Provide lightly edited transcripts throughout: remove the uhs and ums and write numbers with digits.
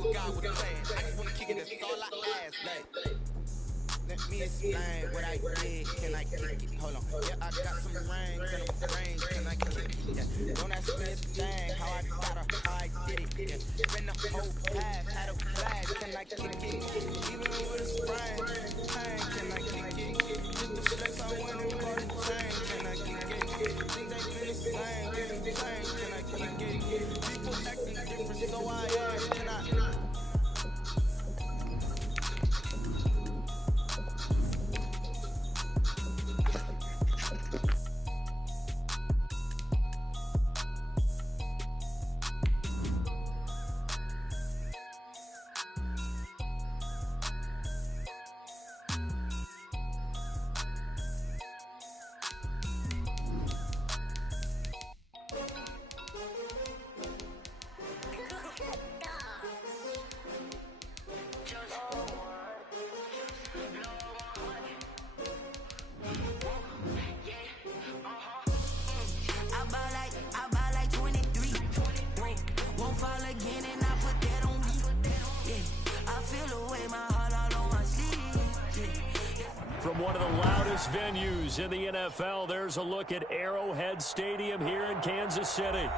to a guy with a plan. I just wanna kick it, that's all I ask. Like, let me explain what I did. Can I kick it? Hold on. Yeah, I got some rings and them rings. Can I kick it? Yeah. Don't ask me a thing. How I got her, how I did it. Yeah. Been the whole path, had a flag. Can I kick it? Even with a sprain. Can I kick it? Just the flex I went and bought a chain. Can I kick it? Things ain't been the same. Getting the same. Can I kick it? People acting different, so I ask. Can I? From one of the loudest venues in the NFL, there's a look at Arrowhead Stadium here in Kansas City.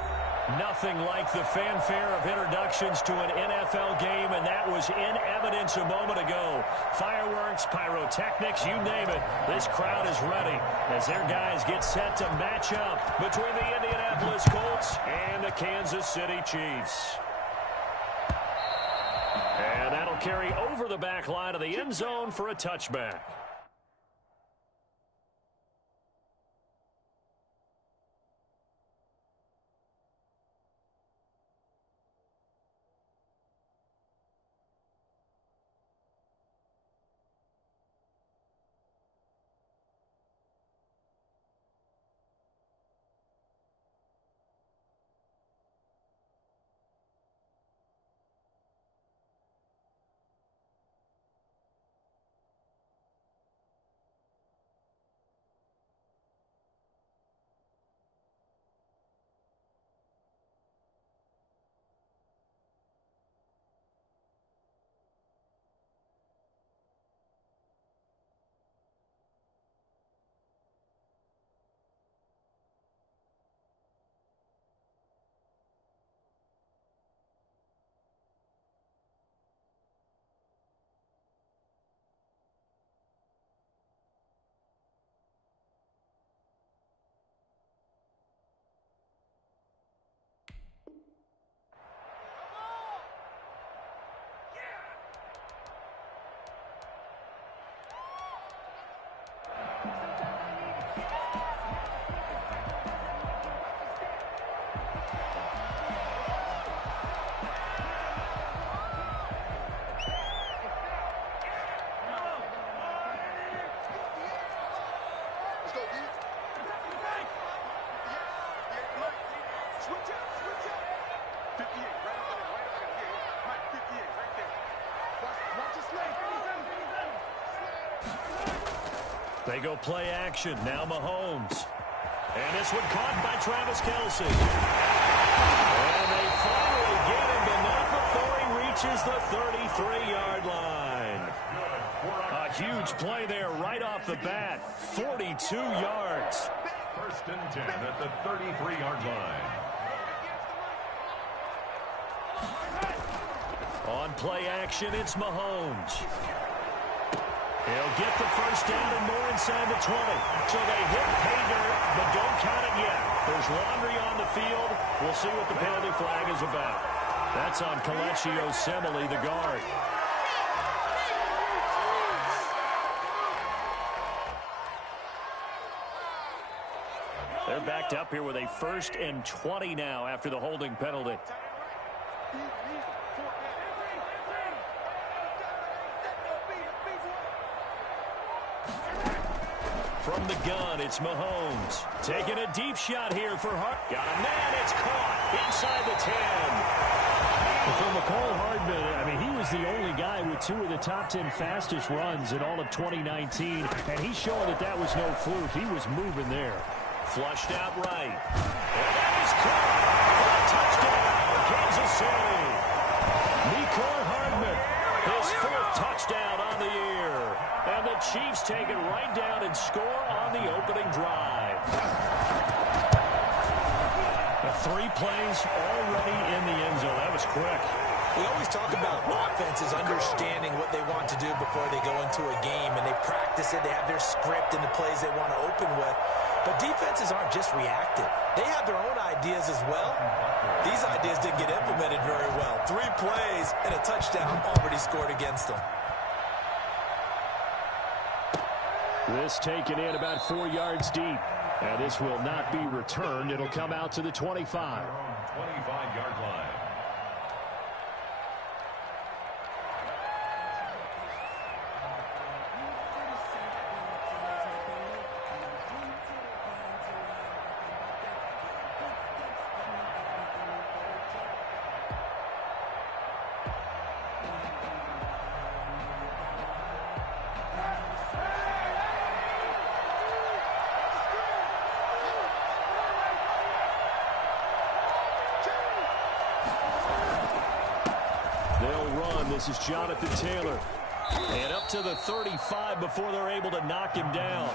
Nothing like the fanfare of introductions to an NFL game, and that was in evidence a moment ago. Fireworks, pyrotechnics, you name it. This crowd is ready as their guys get set to match up between the Indianapolis Colts and the Kansas City Chiefs. And that'll carry over the back line of the end zone for a touchback. They go play action. Now Mahomes. And this one caught by Travis Kelce. And they finally get him, but not before he reaches the 33-yard line. A huge play there right off the bat. 42 yards. First and 10 at the 33-yard line. On play action, it's Mahomes. He'll get the first down and more inside the 20. So they hit pay dirt, but don't count it yet. There's laundry on the field. We'll see what the penalty flag is about. That's on Kelechi Osemele, the guard. They're backed up here with a 1st and 20 now after the holding penalty. From the gun, it's Mahomes. Taking a deep shot here for Hart. Got a man, it's caught inside the 10. For McCole Hardman, I mean, he was the only guy with 2 of the top 10 fastest runs in all of 2019, and he's showing that that was no fluke. He was moving there. Flushed out right. And that is caught for a touchdown, Kansas City. Mecole 3 plays already in the end zone. That was quick. We always talk about offenses understanding what they want to do before they go into a game, and they practice it. They have their script and the plays they want to open with. But defenses aren't just reactive. They have their own ideas as well. These ideas didn't get implemented very well. 3 plays and a touchdown already scored against them. This taken in about 4 yards deep. And this will not be returned. It'll come out to the 25. 25-yard line. This is Jonathan Taylor. And up to the 35 before they're able to knock him down.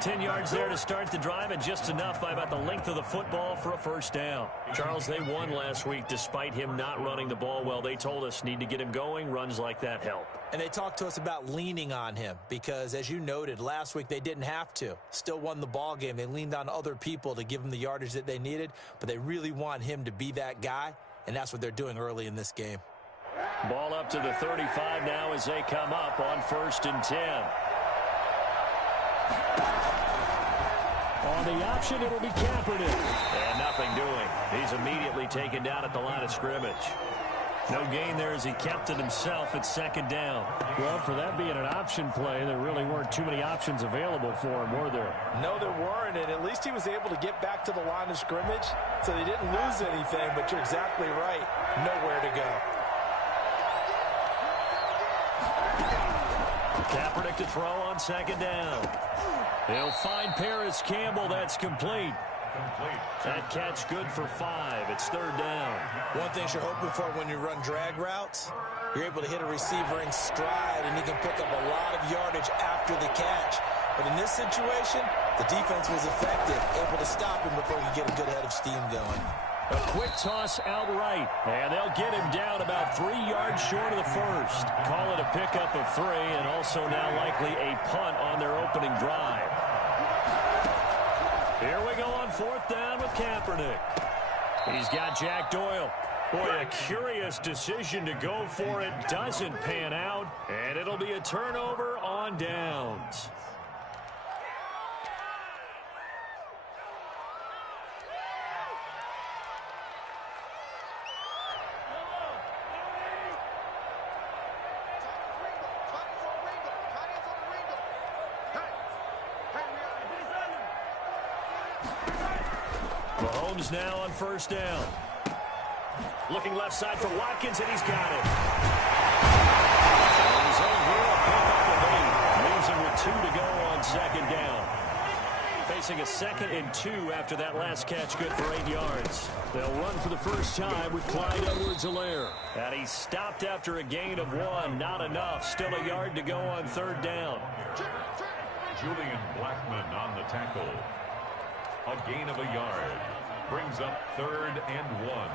10 yards there to start the drive, and just enough by about the length of the football for a first down. Charles, they won last week despite him not running the ball well. They told us need to get him going. Runs like that help. And they talked to us about leaning on him because, as you noted, last week they didn't have to. Still won the ball game. They leaned on other people to give them the yardage that they needed, but they really want him to be that guy, and that's what they're doing early in this game. Ball up to the 35 now as they come up on 1st and 10. On the option, it'll be Kaepernick. And nothing doing. He's immediately taken down at the line of scrimmage. No gain there as he kept it himself at 2nd down. Well, for that being an option play, there really weren't too many options available for him, were there? No, there weren't, and at least he was able to get back to the line of scrimmage, so they didn't lose anything, but you're exactly right. Nowhere to go. Kaepernick to throw on 2nd down. He'll find Paris Campbell. That's complete. That catch good for 5. It's 3rd down. One thing you're hoping for when you run drag routes, you're able to hit a receiver in stride, and he can pick up a lot of yardage after the catch. But in this situation, the defense was effective, able to stop him before he could get a good head of steam going. A quick toss out right, and they'll get him down about 3 yards short of the first. Call it a pickup of 3, and also now likely a punt on their opening drive. Here we go on 4th down with Kaepernick. He's got Jack Doyle. Boy, a curious decision to go for it. Doesn't pan out, and it'll be a turnover on downs. Mahomes now on 1st down. Looking left side for Watkins, and he's got it. And he's over a pickup of 8. Leaves him with 2 to go on 2nd down. Facing a 2nd and 2 after that last catch, good for 8 yards. They'll run for the first time with Clyde Edwards-Helaire. And he stopped after a gain of 1. Not enough. Still a yard to go on 3rd down. Julian Blackman on the tackle. A gain of a yard. Brings up 3rd and 1.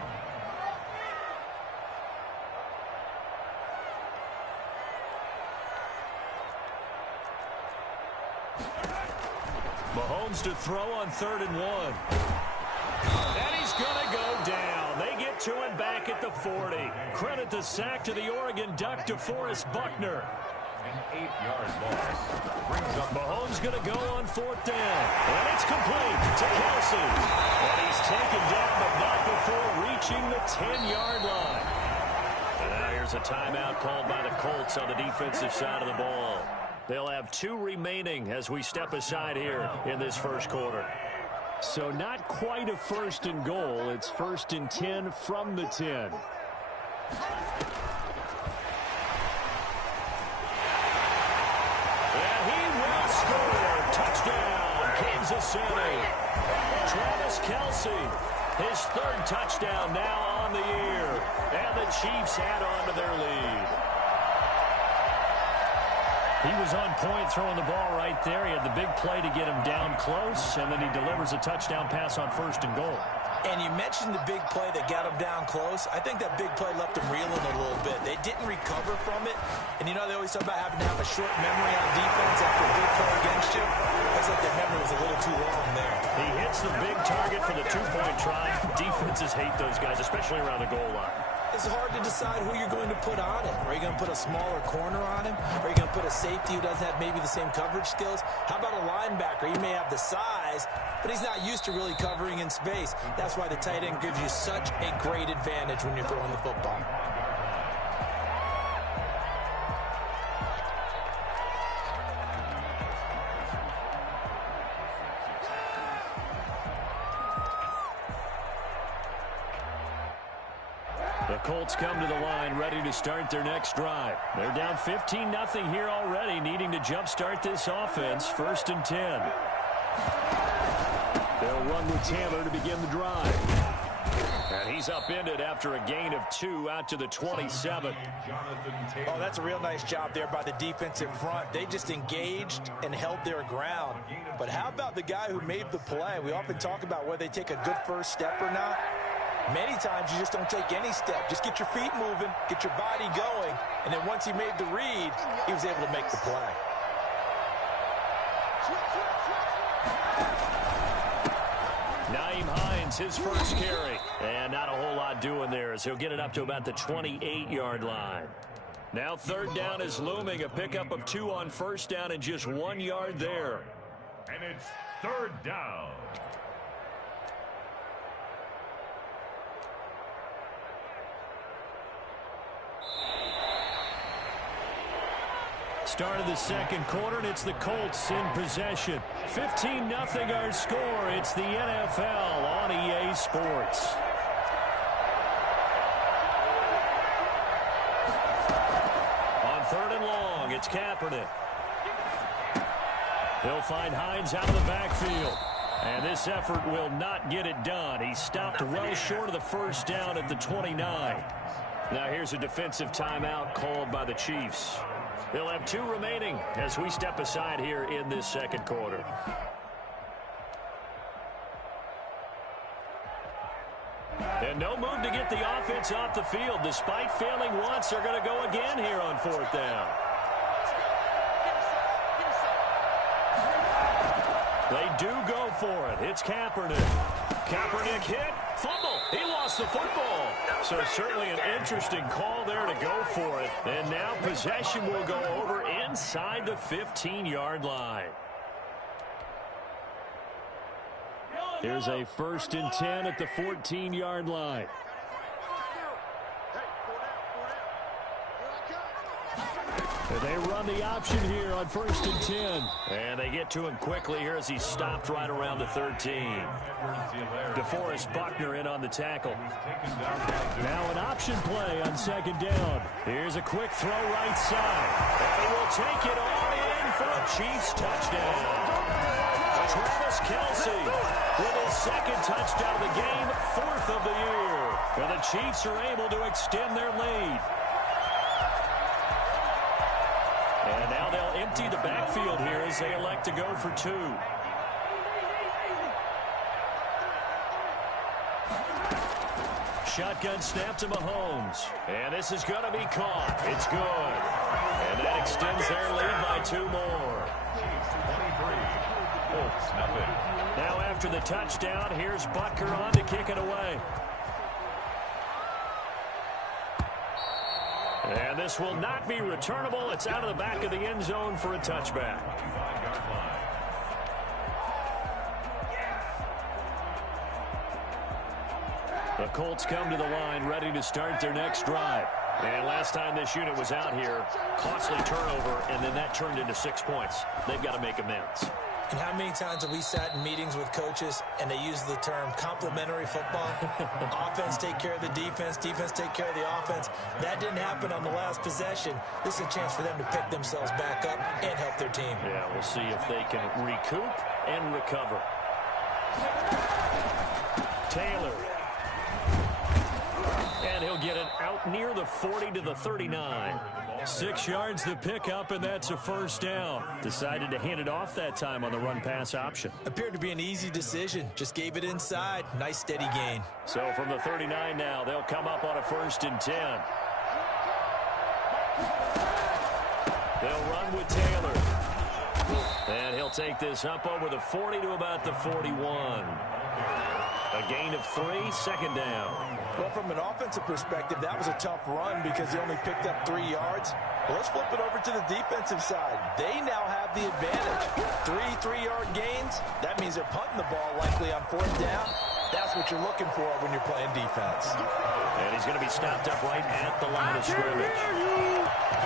Mahomes to throw on 3rd and 1. And he's going to go down. They get to him back at the 40. Credit the sack to the Oregon Duck, DeForest Buckner. An 8-yard loss. Brings up Mahomes going to go on 4th down. And it's complete to Kelsey. And he's taken down, but not before reaching the 10-yard line. And now here's a timeout called by the Colts on the defensive side of the ball. They'll have 2 remaining as we step aside here in this first quarter. So not quite a 1st and goal. It's 1st and 10 from the 10. Touchdown, Kansas City. Travis Kelce, his 3rd touchdown now on the year. And the Chiefs add on to their lead. He was on point throwing the ball right there. He had the big play to get him down close, and then he delivers a touchdown pass on 1st and goal. And you mentioned the big play that got him down close. I think that big play left him reeling a little bit. They didn't recover from it. And, you know, they always talk about having to have a short memory on defense after a big play against you. Looks like their memory was a little too long there. He hits the big target for the two-point try. Defenses hate those guys, especially around the goal line. It's hard to decide who you're going to put on him. Are you going to put a smaller corner on him? Are you going to put a safety who doesn't have maybe the same coverage skills? How about a linebacker? He may have the size, but he's not used to really covering in space. That's why the tight end gives you such a great advantage when you're throwing the football. The Colts come to the line ready to start their next drive. They're down 15-0 here already, needing to jumpstart this offense. 1st and 10. They'll run with Taylor to begin the drive. And he's upended after a gain of 2 out to the 27. Oh, that's a real nice job there by the defensive front. They just engaged and held their ground. But how about the guy who made the play? We often talk about whether they take a good first step or not. Many times you just don't take any step. Just get your feet moving, get your body going, and then once he made the read, he was able to make the play. Nyheim Hines, his first carry. And not a whole lot doing there as he'll get it up to about the 28-yard line. Now 3rd down is looming. A pickup of 2 on 1st down and just 1 yard there. And it's 3rd down. Start of the 2nd quarter, and it's the Colts in possession. 15-0 our score. It's the NFL on EA Sports. On 3rd and long, it's Kaepernick. He'll find Hines out of the backfield. And this effort will not get it done. He stopped well short of the 1st down at the 29. Now here's a defensive timeout called by the Chiefs. They'll have 2 remaining as we step aside here in this 2nd quarter. And no move to get the offense off the field. Despite failing once, they're going to go again here on 4th down. They do go for it. It's Kaepernick. Kaepernick hit. Fumble. He lost the football. So certainly an interesting call there to go for it. And now possession will go over inside the 15-yard line. Here's a 1st and 10 at the 14-yard line. They run the option here on 1st and 10. And they get to him quickly here as he stopped right around the 13. DeForest Buckner in on the tackle. Now an option play on 2nd down. Here's a quick throw right side. And he will take it all in for a Chiefs touchdown. Travis Kelce with his 2nd touchdown of the game, 4th of the year. And the Chiefs are able to extend their lead. And now they'll empty the backfield here as they elect to go for 2. Shotgun snap to Mahomes. And this is going to be caught. It's good. And that extends their lead by 2 more. Colts, nothing. Now after the touchdown, here's Butker on to kick it away. And this will not be returnable. It's out of the back of the end zone for a touchback. The Colts come to the line ready to start their next drive. And last time this unit was out here, costly turnover, and then that turned into 6 points. They've got to make amends. And how many times have we sat in meetings with coaches and they use the term complementary football? Offense take care of the defense, defense take care of the offense. That didn't happen on the last possession. This is a chance for them to pick themselves back up and help their team. Yeah, we'll see if they can recoup and recover. Taylor. And he'll get it out near the 40 to the 39. 6 yards the pickup, and that's a first down. Decided to hand it off that time on the run-pass option. Appeared to be an easy decision. Just gave it inside. Nice steady gain. So from the 39 now, they'll come up on a 1st and 10. They'll run with Taylor. And he'll take this up over the 40 to about the 41. A gain of 3, 2nd down. Well, from an offensive perspective, that was a tough run because they only picked up 3 yards. Well, let's flip it over to the defensive side. They now have the advantage. 3 3-yard gains. That means they're punting the ball likely on 4th down. That's what you're looking for when you're playing defense. And he's going to be stopped up right at the line of scrimmage.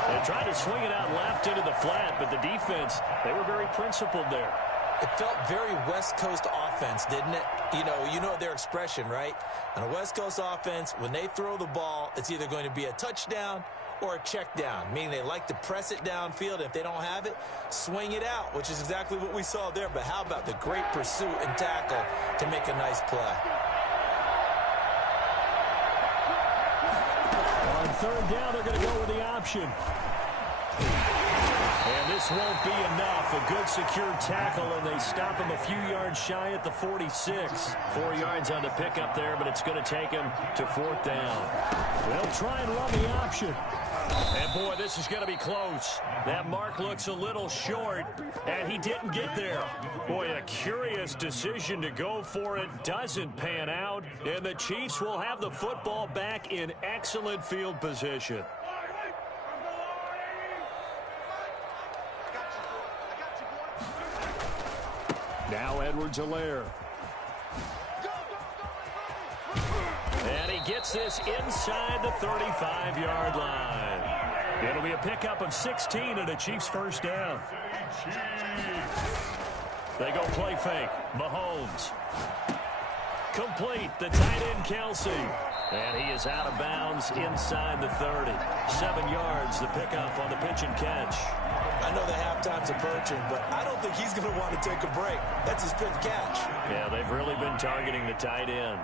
They tried to swing it out left into the flat, but the defense, they were very principled there. It felt very West Coast offense, didn't it? You know their expression, right? On a West Coast offense, when they throw the ball, it's either going to be a touchdown or a check down, meaning they like to press it downfield. If they don't have it, swing it out, which is exactly what we saw there. But how about the great pursuit and tackle to make a nice play? On 3rd down, they're going to go with the option. And this won't be enough. A good secure tackle, and they stop him a few yards shy at the 46. 4 yards on the pickup there, but it's going to take him to 4th down. They'll try and run the option. And, boy, this is going to be close. That mark looks a little short, and he didn't get there. Boy, a curious decision to go for it. Doesn't pan out, and the Chiefs will have the football back in excellent field position. Now Edwards-Helaire. And he gets this inside the 35-yard line. It'll be a pickup of 16 and a Chiefs 1st down. They go play fake. Mahomes. Complete. The tight end, Kelsey. And he is out of bounds inside the 30. 7 yards, the pickup on the pitch and catch. I know the halftime's approaching, but I don't think he's going to want to take a break. That's his 5th catch. Yeah, they've really been targeting the tight end.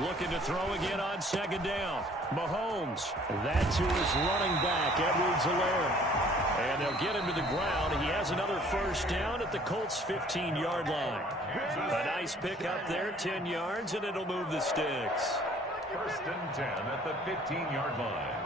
Looking to throw again on 2nd down. Mahomes. That to his running back, Edwards-Helaire. And they'll get him to the ground. He has another 1st down at the Colts' 15-yard line. A nice pickup there, 10 yards, and it'll move the sticks. 1st and 10 at the 15-yard line.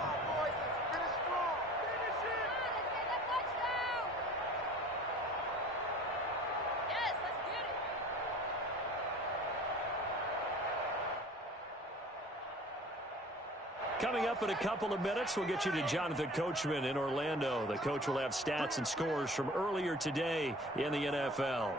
Coming up in a couple of minutes, we'll get you to Jonathan Coachman in Orlando. The coach will have stats and scores from earlier today in the NFL.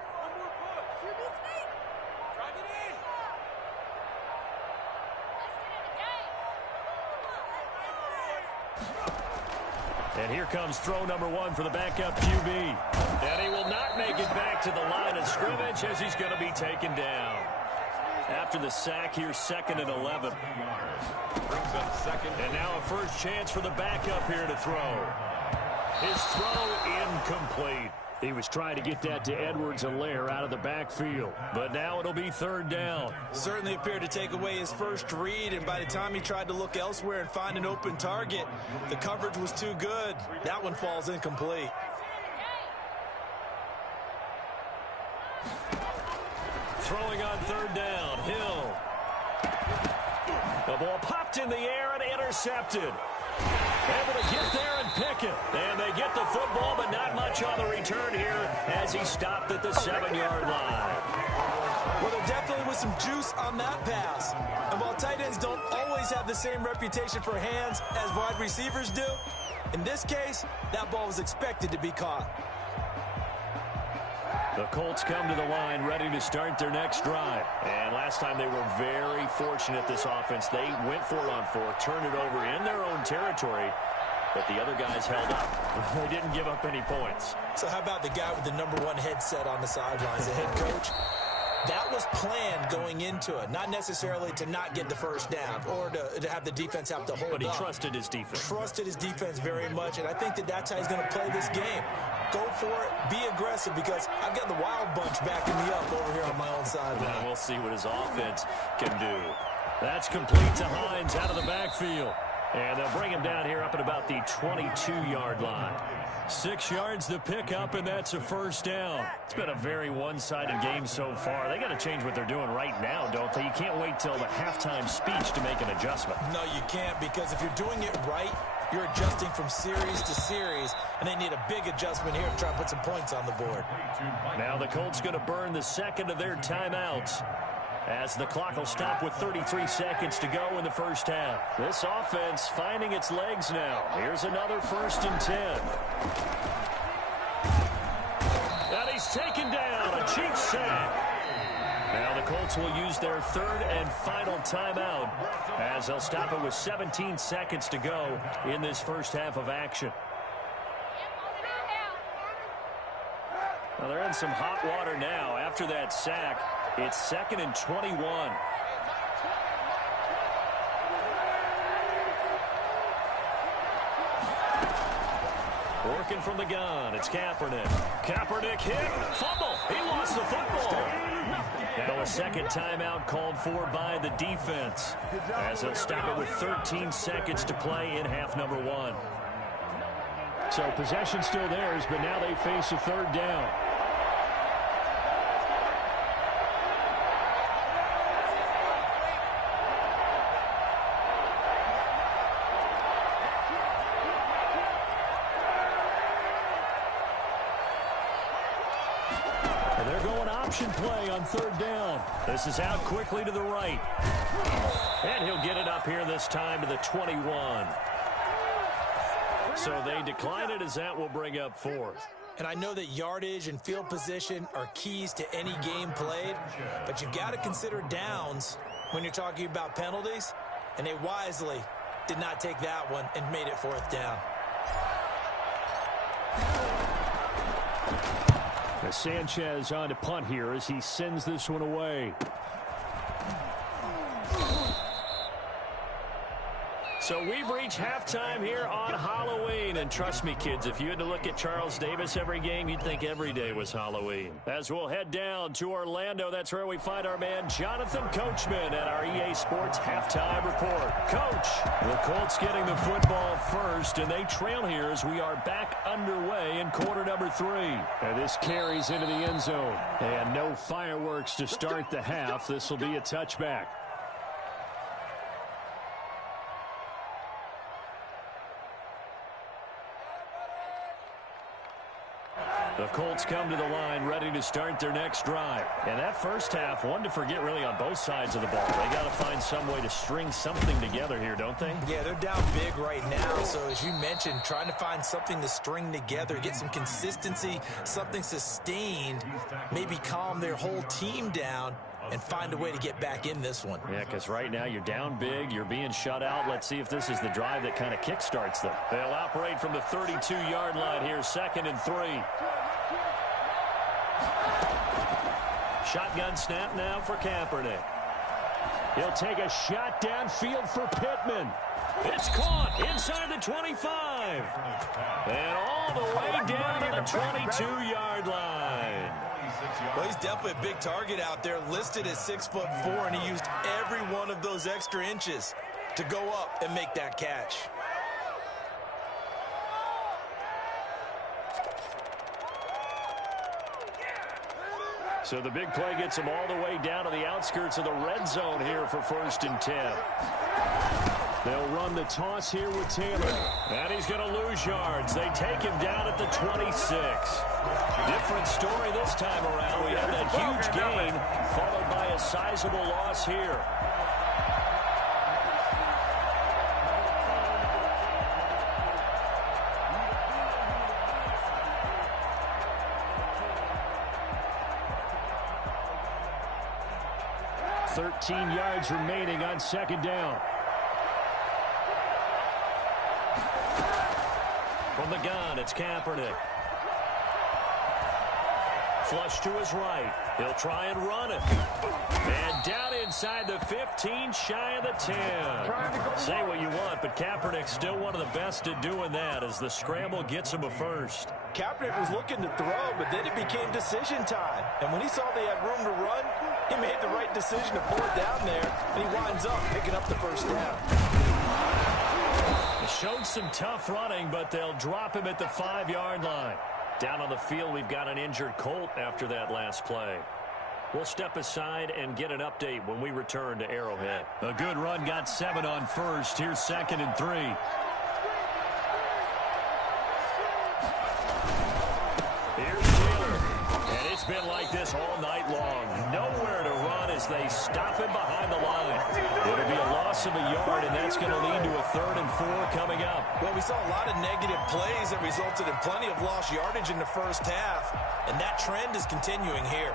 And here comes throw number 1 for the backup QB. And he will not make it back to the line of scrimmage as he's going to be taken down. After the sack, here's 2nd and 11. Brings up 2nd. And now a first chance for the backup here to throw. His throw incomplete. He was trying to get that to Edwards-Helaire out of the backfield. But now it'll be 3rd down. Certainly appeared to take away his first read, and by the time he tried to look elsewhere and find an open target, the coverage was too good. That one falls incomplete. Throwing on 3rd down, Hill. The ball popped in the air and intercepted. Able to get there and pick it. And they get the football, but not much on the return here as he stopped at the 7-yard line. Well, there definitely was some juice on that pass. And while tight ends don't always have the same reputation for hands as wide receivers do, in this case, that ball was expected to be caught. The Colts come to the line ready to start their next drive. And last time they were very fortunate, this offense. They went for it on 4, turned it over in their own territory, but the other guys held up. They didn't give up any points. So how about the guy with the #1 headset on the sidelines, the head coach? That was planned going into it, not necessarily to not get the first down or to have the defense have to hold up. But he trusted his defense. Trusted his defense very much, and I think that's how he's going to play this game. Go for it, be aggressive, because I've got the wild bunch backing me up over here on my own side. Now we'll see what his offense can do. That's complete to Hines out of the backfield. And they'll bring him down here up at about the 22-yard line. 6 yards to pick up, and that's a first down. It's been a very one-sided game so far. They got to change what they're doing right now, don't they? You can't wait till the halftime speech to make an adjustment. No, you can't, because if you're doing it right, you're adjusting from series to series, and they need a big adjustment here to try and put some points on the board. Now the Colts going to burn the second of their timeouts, as the clock will stop with 33 seconds to go in the first half. This offense finding its legs now. Here's another 1st and 10. And he's taken down. A cheap sack. Now the Colts will use their 3rd and final timeout, as they'll stop it with 17 seconds to go in this first half of action. Well, they're in some hot water now after that sack. It's 2nd and 21. Working from the gun, it's Kaepernick. Kaepernick hit, fumble. He lost the football. Now a second timeout called for by the defense, as they'll stop it with 13 seconds to play in half number 1. So possession still theirs, but now they face a 3rd down. They're going option play on 3rd down. This is out quickly to the right. And he'll get it up here this time to the 21. So they decline it, as that will bring up 4th. And I know that yardage and field position are keys to any game played, but you've got to consider downs when you're talking about penalties, and they wisely did not take that one and made it 4th down. Sanchez on to punt here as he sends this one away. So we've reached halftime here on Halloween. And trust me, kids, if you had to look at Charles Davis every game, you'd think every day was Halloween. As we'll head down to Orlando, that's where we find our man Jonathan Coachman at our EA Sports Halftime Report. Coach, the Colts getting the football first, and they trail here as we are back underway in quarter number 3. And this carries into the end zone. And no fireworks to start the half. This will be a touchback. The Colts come to the line ready to start their next drive. And that first half, one to forget really on both sides of the ball. They got to find some way to string something together here, don't they? Yeah, they're down big right now. So as you mentioned, trying to find something to string together, get some consistency, something sustained, maybe calm their whole team down and find a way to get back in this one. Yeah, because right now you're down big, you're being shut out. Let's see if this is the drive that kind of kickstarts them. They'll operate from the 32-yard line here, 2nd and 3. Shotgun snap now for Kaepernick. He'll take a shot downfield for Pittman. It's caught inside the 25. And all the way down to the 22-yard line. Well, he's definitely a big target out there, listed at 6'4", and he used every one of those extra inches to go up and make that catch. So the big play gets him all the way down to the outskirts of the red zone here for 1st and 10. They'll run the toss here with Taylor. And he's going to lose yards. They take him down at the 26. Different story this time around. We had that huge gain followed by a sizable loss here. $13 yards remaining on 2nd down. From the gun, it's Kaepernick. Flush to his right. He'll try and run it. And down inside the 15, shy of the 10. Say what you want, but Kaepernick's still one of the best at doing that as the scramble gets him a first. Kaepernick was looking to throw, but then it became decision time. And when he saw they had room to run, he made the right decision to pull it down there, and he winds up picking up the first down. He showed some tough running, but they'll drop him at the 5-yard line. Down on the field, we've got an injured Colt after that last play. We'll step aside and get an update when we return to Arrowhead. A good run got 7 on first. Here's 2nd and 3. Here's Taylor. And it's been like this all night long. Nowhere to run as they stop him behind the line. It'll be a loss of a yard, and that's going to lead to a 3rd and 4 coming up. Well, we saw a lot of negative plays that resulted in plenty of lost yardage in the first half, and that trend is continuing here.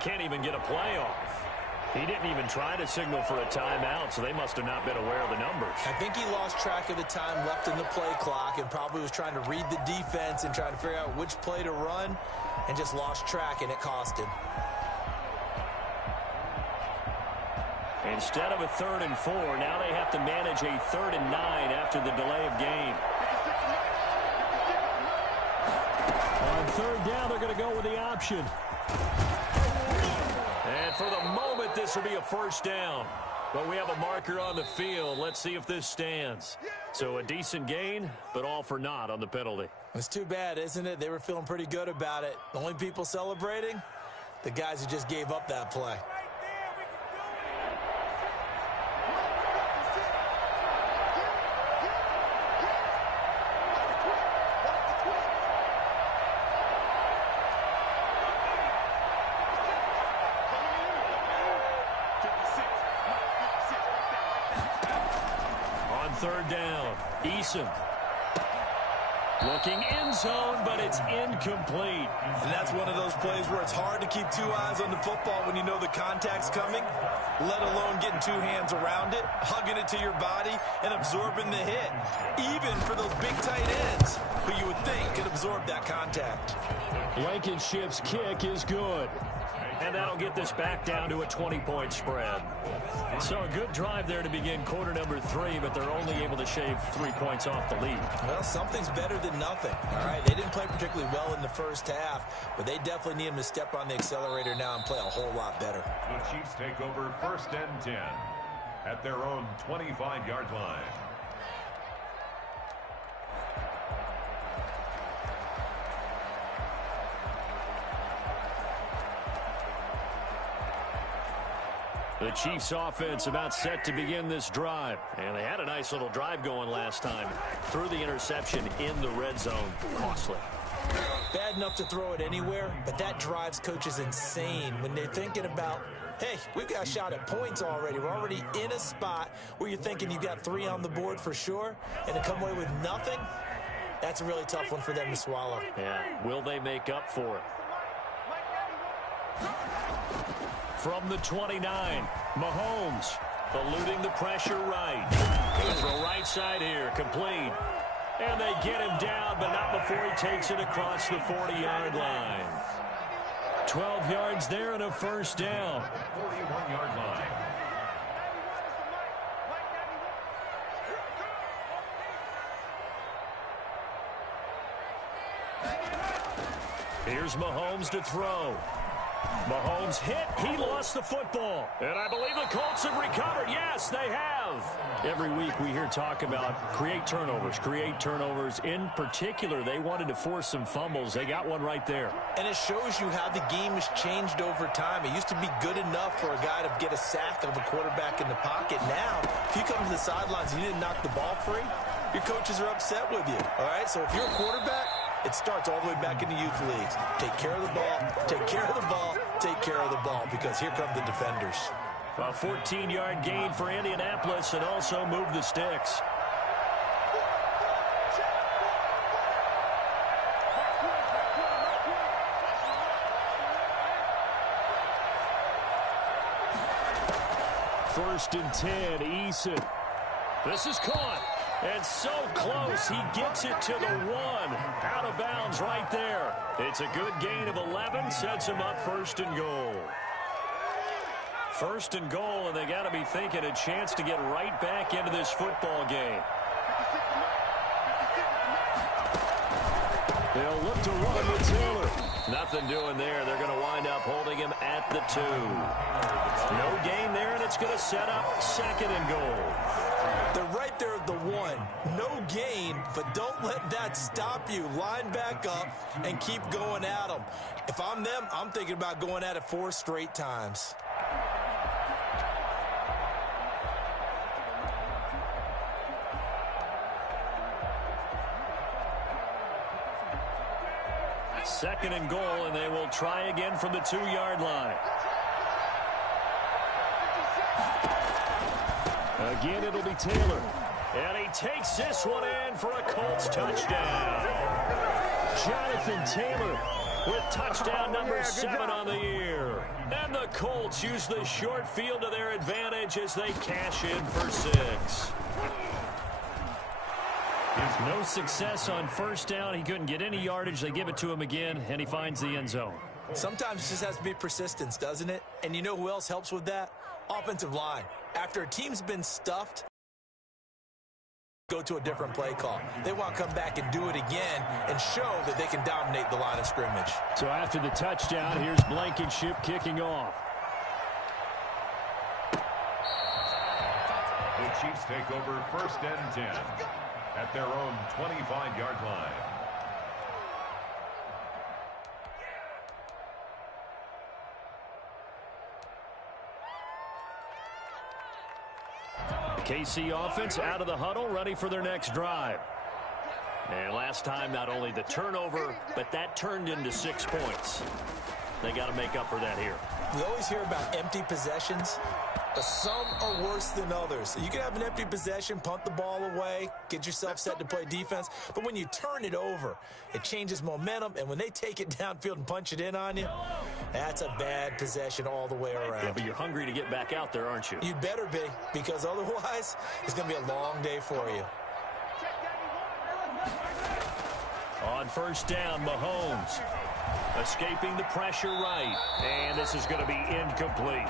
Can't even get a play off. He didn't even try to signal for a timeout, so they must have not been aware of the numbers. I think he lost track of the time left in the play clock and probably was trying to read the defense and trying to figure out which play to run and just lost track, and it cost him. Instead of a 3rd and 4, now they have to manage a 3rd and 9 after the delay of game. On 3rd down, they're going to go with the option. And for the moment, this will be a 1st down. But we have a marker on the field. Let's see if this stands. So a decent gain, but all for naught on the penalty. It's too bad, isn't it? They were feeling pretty good about it. The only people celebrating? The guys who just gave up that play. On 3rd down, Eason. Looking end zone, but it's incomplete. And that's one of those plays where it's hard to keep 2 eyes on the football when you know the contact's coming, let alone getting 2 hands around it, hugging it to your body, and absorbing the hit. Even for those big tight ends, who you would think could absorb that contact. Blankenship's kick is good. And that'll get this back down to a 20-point spread. So a good drive there to begin quarter number 3, but they're only able to shave 3 points off the lead. Well, something's better than nothing. All right, they didn't play particularly well in the first half, but they definitely need them to step on the accelerator now and play a whole lot better. The Chiefs take over 1st and 10 at their own 25-yard line. The Chiefs offense about set to begin this drive. And they had a nice little drive going last time. Threw the interception in the red zone. Costly. Bad enough to throw it anywhere, but that drives coaches insane when they're thinking about, hey, we've got a shot at points already. We're already in a spot where you're thinking you've got 3 on the board for sure, and to come away with nothing, that's a really tough one for them to swallow. Yeah, will they make up for it? From the 29, Mahomes eluding the pressure right. Gonna throw right side here, complete. And they get him down, but not before he takes it across the 40-yard line. 12 yards there and a 1st down. 41-yard line. Here's Mahomes to throw. Mahomes hit. He lost the football. And I believe the Colts have recovered. Yes, they have. Every week we hear talk about create turnovers. In particular, they wanted to force some fumbles. They got one right there. And it shows you how the game has changed over time. It used to be good enough for a guy to get a sack of a quarterback in the pocket. Now, if you come to the sidelines and you didn't knock the ball free, your coaches are upset with you. All right, so if you're a quarterback, It starts all the way back in the youth leagues. Take care of the ball, take care of the ball, take care of the ball, because here come the defenders. A 14-yard gain for Indianapolis and also move the sticks. First and 10, Eason. This is caught. And so close, he gets it to the 1. Out of bounds right there. It's a good gain of 11, sets him up first and goal. First and goal, and they got to be thinking a chance to get right back into this football game. They'll look to run with Taylor. Nothing doing there. They're going to wind up holding him at the 2. No gain there, and it's going to set up second and goal. They're right there at the 1. No gain, but don't let that stop you. Line back up and keep going at them. If I'm them, I'm thinking about going at it 4 straight times. Second and goal, and they will try again from the 2-yard line. Again, it'll be Taylor. And he takes this one in for a Colts touchdown. Jonathan Taylor with touchdown number 7 on the year. And the Colts use the short field to their advantage as they cash in for 6. No success on first down. He couldn't get any yardage. They give it to him again, and he finds the end zone. Sometimes it just has to be persistence, doesn't it? And you know who else helps with that? Offensive line. After a team's been stuffed, go to a different play call. They want to come back and do it again and show that they can dominate the line of scrimmage. So after the touchdown, here's Blankenship kicking off. The Chiefs take over first and 10 at their own 25-yard line. KC offense out of the huddle, ready for their next drive. And last time, not only the turnover, but that turned into 6 points. They got to make up for that here. We always hear about empty possessions, but some are worse than others. You can have an empty possession, punt the ball away, get yourself set to play defense, but when you turn it over, it changes momentum, and when they take it downfield and punch it in on you, that's a bad possession all the way around. Yeah, but you're hungry to get back out there, aren't you? You better be, because otherwise, it's going to be a long day for you. On first down, Mahomes escaping the pressure right, and this is going to be incomplete.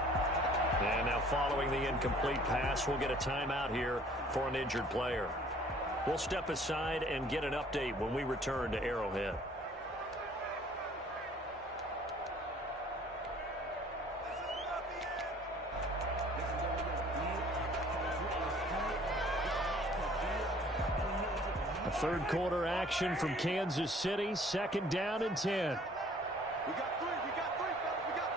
And now following the incomplete pass, we'll get a timeout here for an injured player. We'll step aside and get an update when we return to Arrowhead. A third quarter action from Kansas City, second down and 10. We got 3, fellas, we got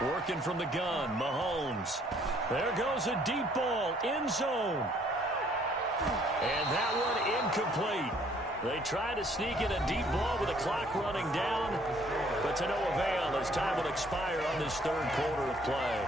3. Working from the gun, Mahomes. There goes a deep ball, end zone. And that one incomplete. They try to sneak in a deep ball with the clock running down, but to no avail as time will expire on this third quarter of play.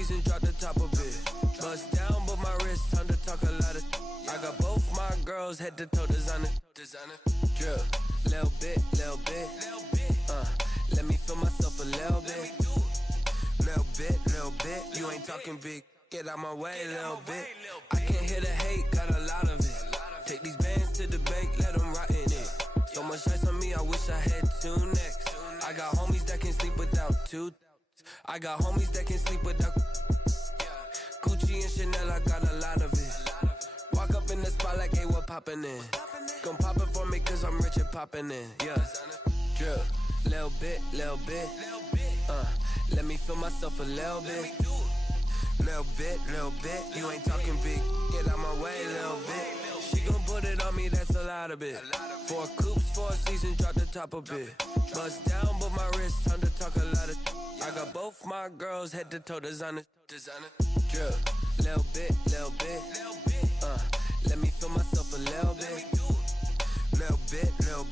season, drop the top a bit. Bust down, but my wrist, time to talk a lot of. I got both my girls, head to toe designer. Drip, little bit. Let me feel myself a little bit. Little bit. You ain't talking big. Get out my way, little bit. I can't hear the hate, got a lot of it. Take these bands to the bank, let them rot in it. So much ice on me, I wish I had two necks. I got homies that can sleep without two. I got homies that can sleep without Gucci and Chanel, I got a lot of it. Walk up in the spot like, hey, what poppin' in? Gon' pop it for me cause I'm rich and poppin' in, yeah. Drip, little bit. Let me feel myself a little bit. Little bit. You ain't talking big. Get out my way, little bit. She gon' put it on me, that's a lot of it. 4 coops, 4 seasons, drop the top a bit. Bust down, but my wrist, time to talk a lot of. I got both my girls, head to toe designer. Drip, little bit. Let me feel myself a little bit. Little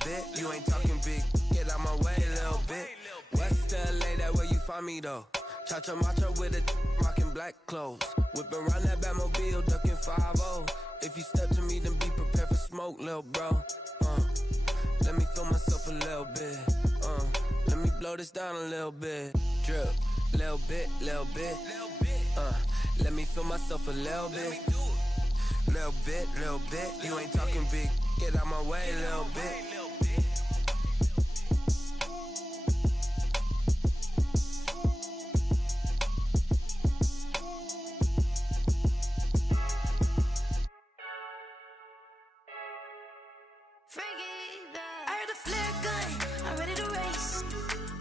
bit. You ain't talking big. Get out my way, little bit. West LA, that where you find me though. Cha-cha matcha with a rockin' black clothes. Whip around that Batmobile, ducking 5-0. If you step to me, then be prepared for smoke, lil' bro. Let me feel myself a little bit. Let me blow this down a little bit. Drip, little bit. Let me feel myself a little bit. Little bit. You ain't talking big. Get out my way, little bit. I heard a flare gun, I'm ready to race.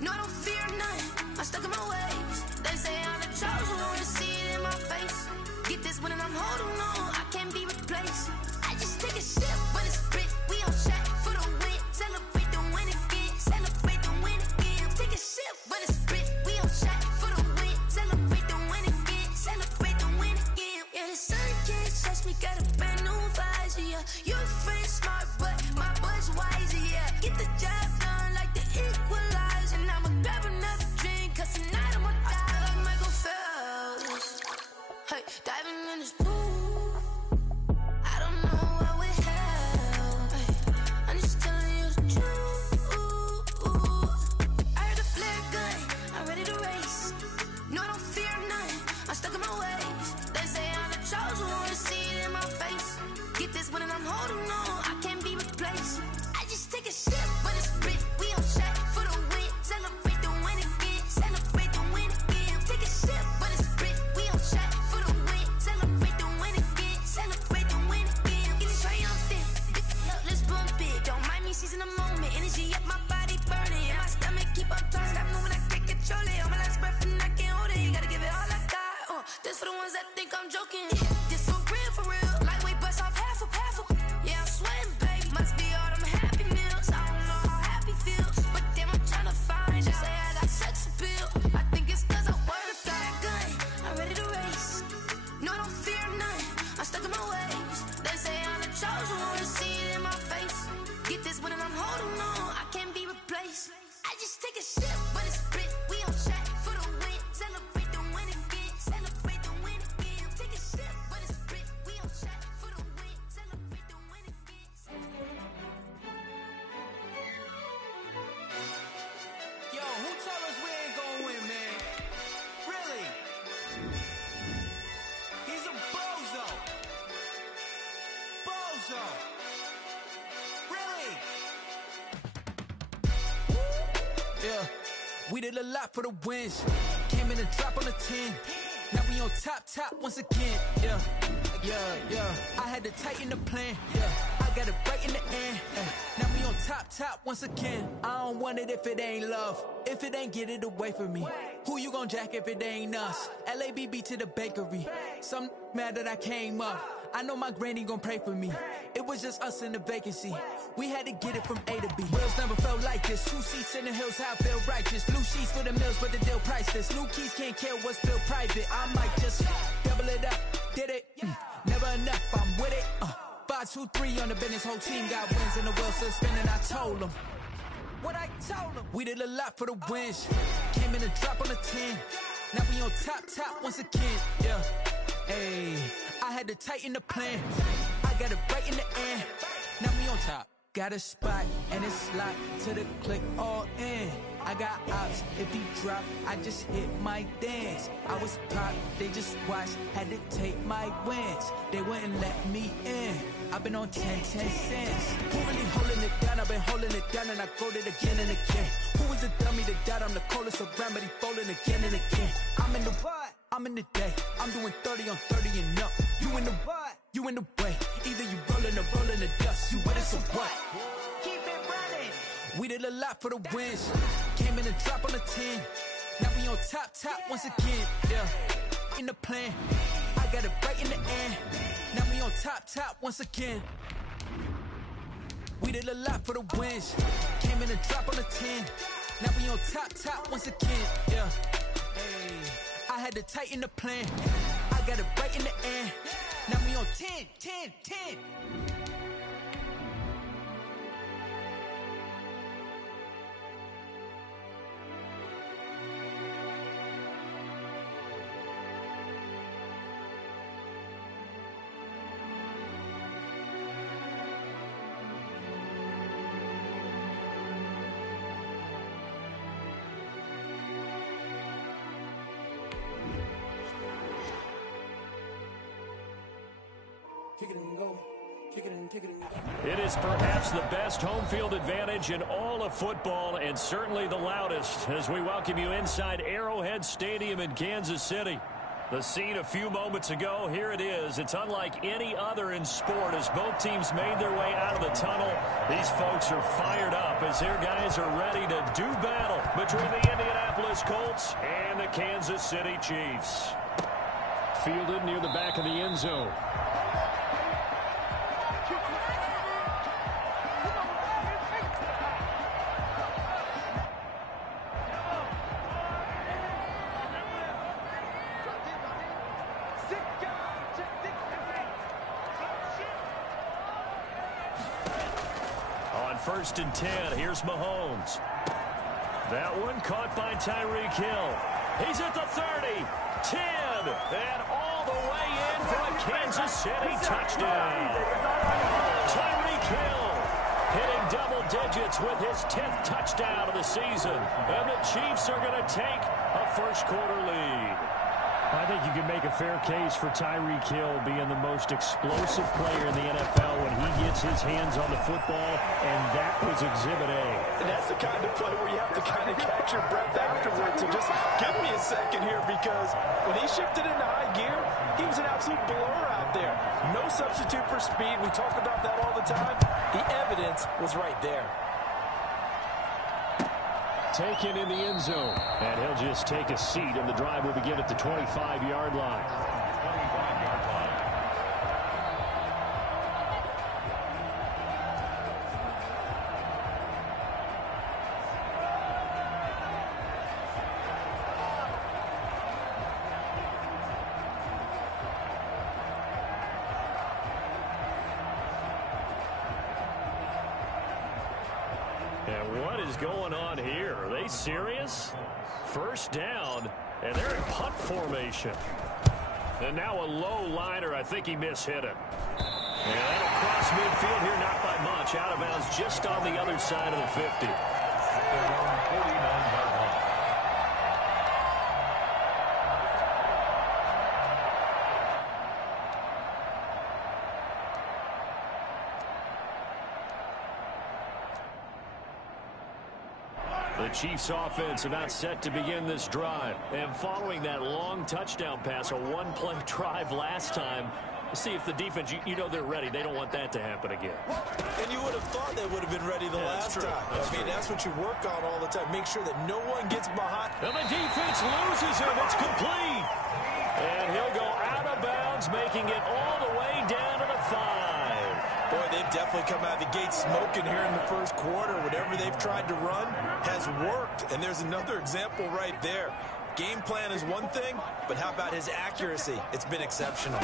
No, I don't fear none, I'm stuck in my ways. They say I'm the chosen one, see it in my face. Get this one and I'm holding on, I can't be replaced. I just take a sip when it's split, we on track for the win. Celebrate the win again, celebrate the win again. Take a sip when it's split, we on track for the win. Celebrate the win again, celebrate the win again. Yeah, the sun can't touch me, got a brand new visor, yeah. You're friend smart, but my boy's wiser, yeah. Get the job done like the equalizer. And I'ma grab another drink, cause tonight I'ma die like Michael Phelps. Hey, diving in this pool, I don't know what we have. Hey, I'm just telling you the truth. I heard a flare gun, I'm ready to race. No, I don't fear none, I'm stuck in my ways. They say I'm the chosen one, see it in my face. Get this one and I'm holding on, I can't be replaced. I just take a sip when it's split, we on track for the win. Celebrate the win again, celebrate the win again. Take a sip when it's split, we on track for the win. Celebrate the win again, celebrate the win again. Get it triumphant, look, let's bump it. Don't mind me seizing the moment, energy up my body burning. And my stomach keep on turning, stop moving, I can't control it. On my last breath and I can't hold it, you gotta give it all I got. This for the ones that think I'm joking. This for real. Lightweight bust off half a. Yeah, I'm sweating, babe. Must be all them happy meals. I don't know how happy feels, but damn, I'm tryna find. Just say I got sex appeal. I think it's cause I wear the fire gun. I'm ready to race. No, I don't fear none. I'm stuck in my ways. They say I'm the chosen one, see it in my face. Get this one and I'm holding on, I can't be replaced. I just take a sip when it's split. We on track for the win. Celebrate the win again. Celebrate the win again. Take a sip when it's split. We on track for the win. Celebrate the win again. Yo, who told us we ain't gonna win, man? Really? He's a bozo. Really? Yeah, we did a lot for the wins. Came in a drop on the 10. Now we on top once again. Yeah. I had to tighten the plan. Yeah, I got it right in the end. Now we on top once again. I don't want it if it ain't love. If it ain't, get it away from me. Who you gon' jack if it ain't us? LABB to the bakery. Some mad that I came up. I know my granny gon' pray for me. It was just us in the vacancy. We had to get it from A to B. Wheels never felt like this. 2 seats in the hills, how I feel righteous. Blue sheets for the mills, but the deal priceless. New keys can't care what's built private. I might just double it up. Did it? Never enough, I'm with it. 5, 2, 3 on the business. Whole team got wins and the wheels still spinning. I told them what I told them. We did a lot for the wins. Came in a drop on the 10. Now we on top once again, yeah. Hey, I had to tighten the plan. I got it right in the end. Now we on top. Got a spot and it's locked to the click all in. I got ops, if he drop, I just hit my dance. I was pop, they just watched, had to take my wins. They wouldn't let me in. I've been on 10 cents. Who really holding it down? I've been holding it down and I go it again and again. Who is the dummy that doubt I'm the coldest around, but he folding again and again. I'm in the what? I'm in the day. I'm doing 30 on 30 and up. You in the what? You in the way. Either you rolling or rolling the dust. You with us or what? Keep it running. We did a lot for the wins. Came in and drop on the 10. Now we on top once again. Yeah, in the plan. I got it right in the end. Now we on top once again. We did a lot for the wins. Came in and drop on the 10. Now we on top once again. Yeah. Hey, I had to tighten the plan. I got it right in the end. Now we on 10. It is perhaps the best home field advantage in all of football and certainly the loudest as we welcome you inside Arrowhead Stadium in Kansas City. The scene a few moments ago, here it is. It's unlike any other in sport as both teams made their way out of the tunnel. These folks are fired up as their guys are ready to do battle between the Indianapolis Colts and the Kansas City Chiefs. Fielded near the back of the end zone. First and 10. Here's Mahomes. That one caught by Tyreek Hill. He's at the 30, 10, and all the way in for a Kansas City touchdown. Tyreek Hill hitting double digits with his 10th touchdown of the season. And the Chiefs are going to take a first-quarter lead. I think you can make a fair case for Tyreek Hill being the most explosive player in the NFL when he gets his hands on the football, and that was Exhibit A. And that's the kind of play where you have to kind of catch your breath afterwards. So just give me a second here, because when he shifted into high gear, he was an absolute blur out there. No substitute for speed. We talk about that all the time. The evidence was right there. Taken in the end zone. And he'll just take a seat, and the drive will begin at the 25-yard line. 25-yard line. And what is going on here? Are they serious? First down, and they're in punt formation. And now a low liner. I think he mishit it. And that'll cross midfield here, not by much. Out of bounds just on the other side of the 50. They're on 49-yard line. The Chiefs offense about set to begin this drive. And following that long touchdown pass, a one-play drive last time, see if the defense, you know they're ready. They don't want that to happen again. And you would have thought they would have been ready the last time. That's what you work on all the time. Make sure that no one gets behind. And the defense loses him. It's complete. And he'll go out of bounds, making it all the way down to the 5. Boy, they've definitely come out of the gate smoking here in the first quarter. Whatever they've tried to run has worked. And there's another example right there. Game plan is one thing, but how about his accuracy? It's been exceptional.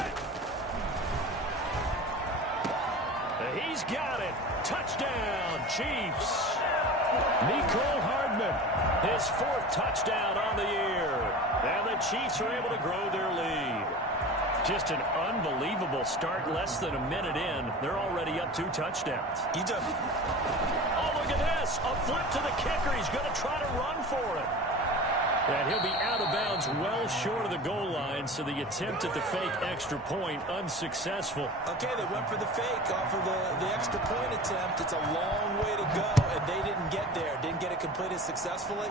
He's got it. Touchdown, Chiefs. Nicole Hardman, his 4th touchdown on the year. And the Chiefs are able to grow their lead. Just an unbelievable start. Less than a minute in, they're already up 2 touchdowns. Oh, look at this. A flip to the kicker. He's going to try to run for it. And he'll be out of bounds well short of the goal line, so the attempt at the fake extra point unsuccessful. Okay, they went for the fake off of the extra point attempt. It's a long way to go, and they didn't get there. Didn't get it completed successfully.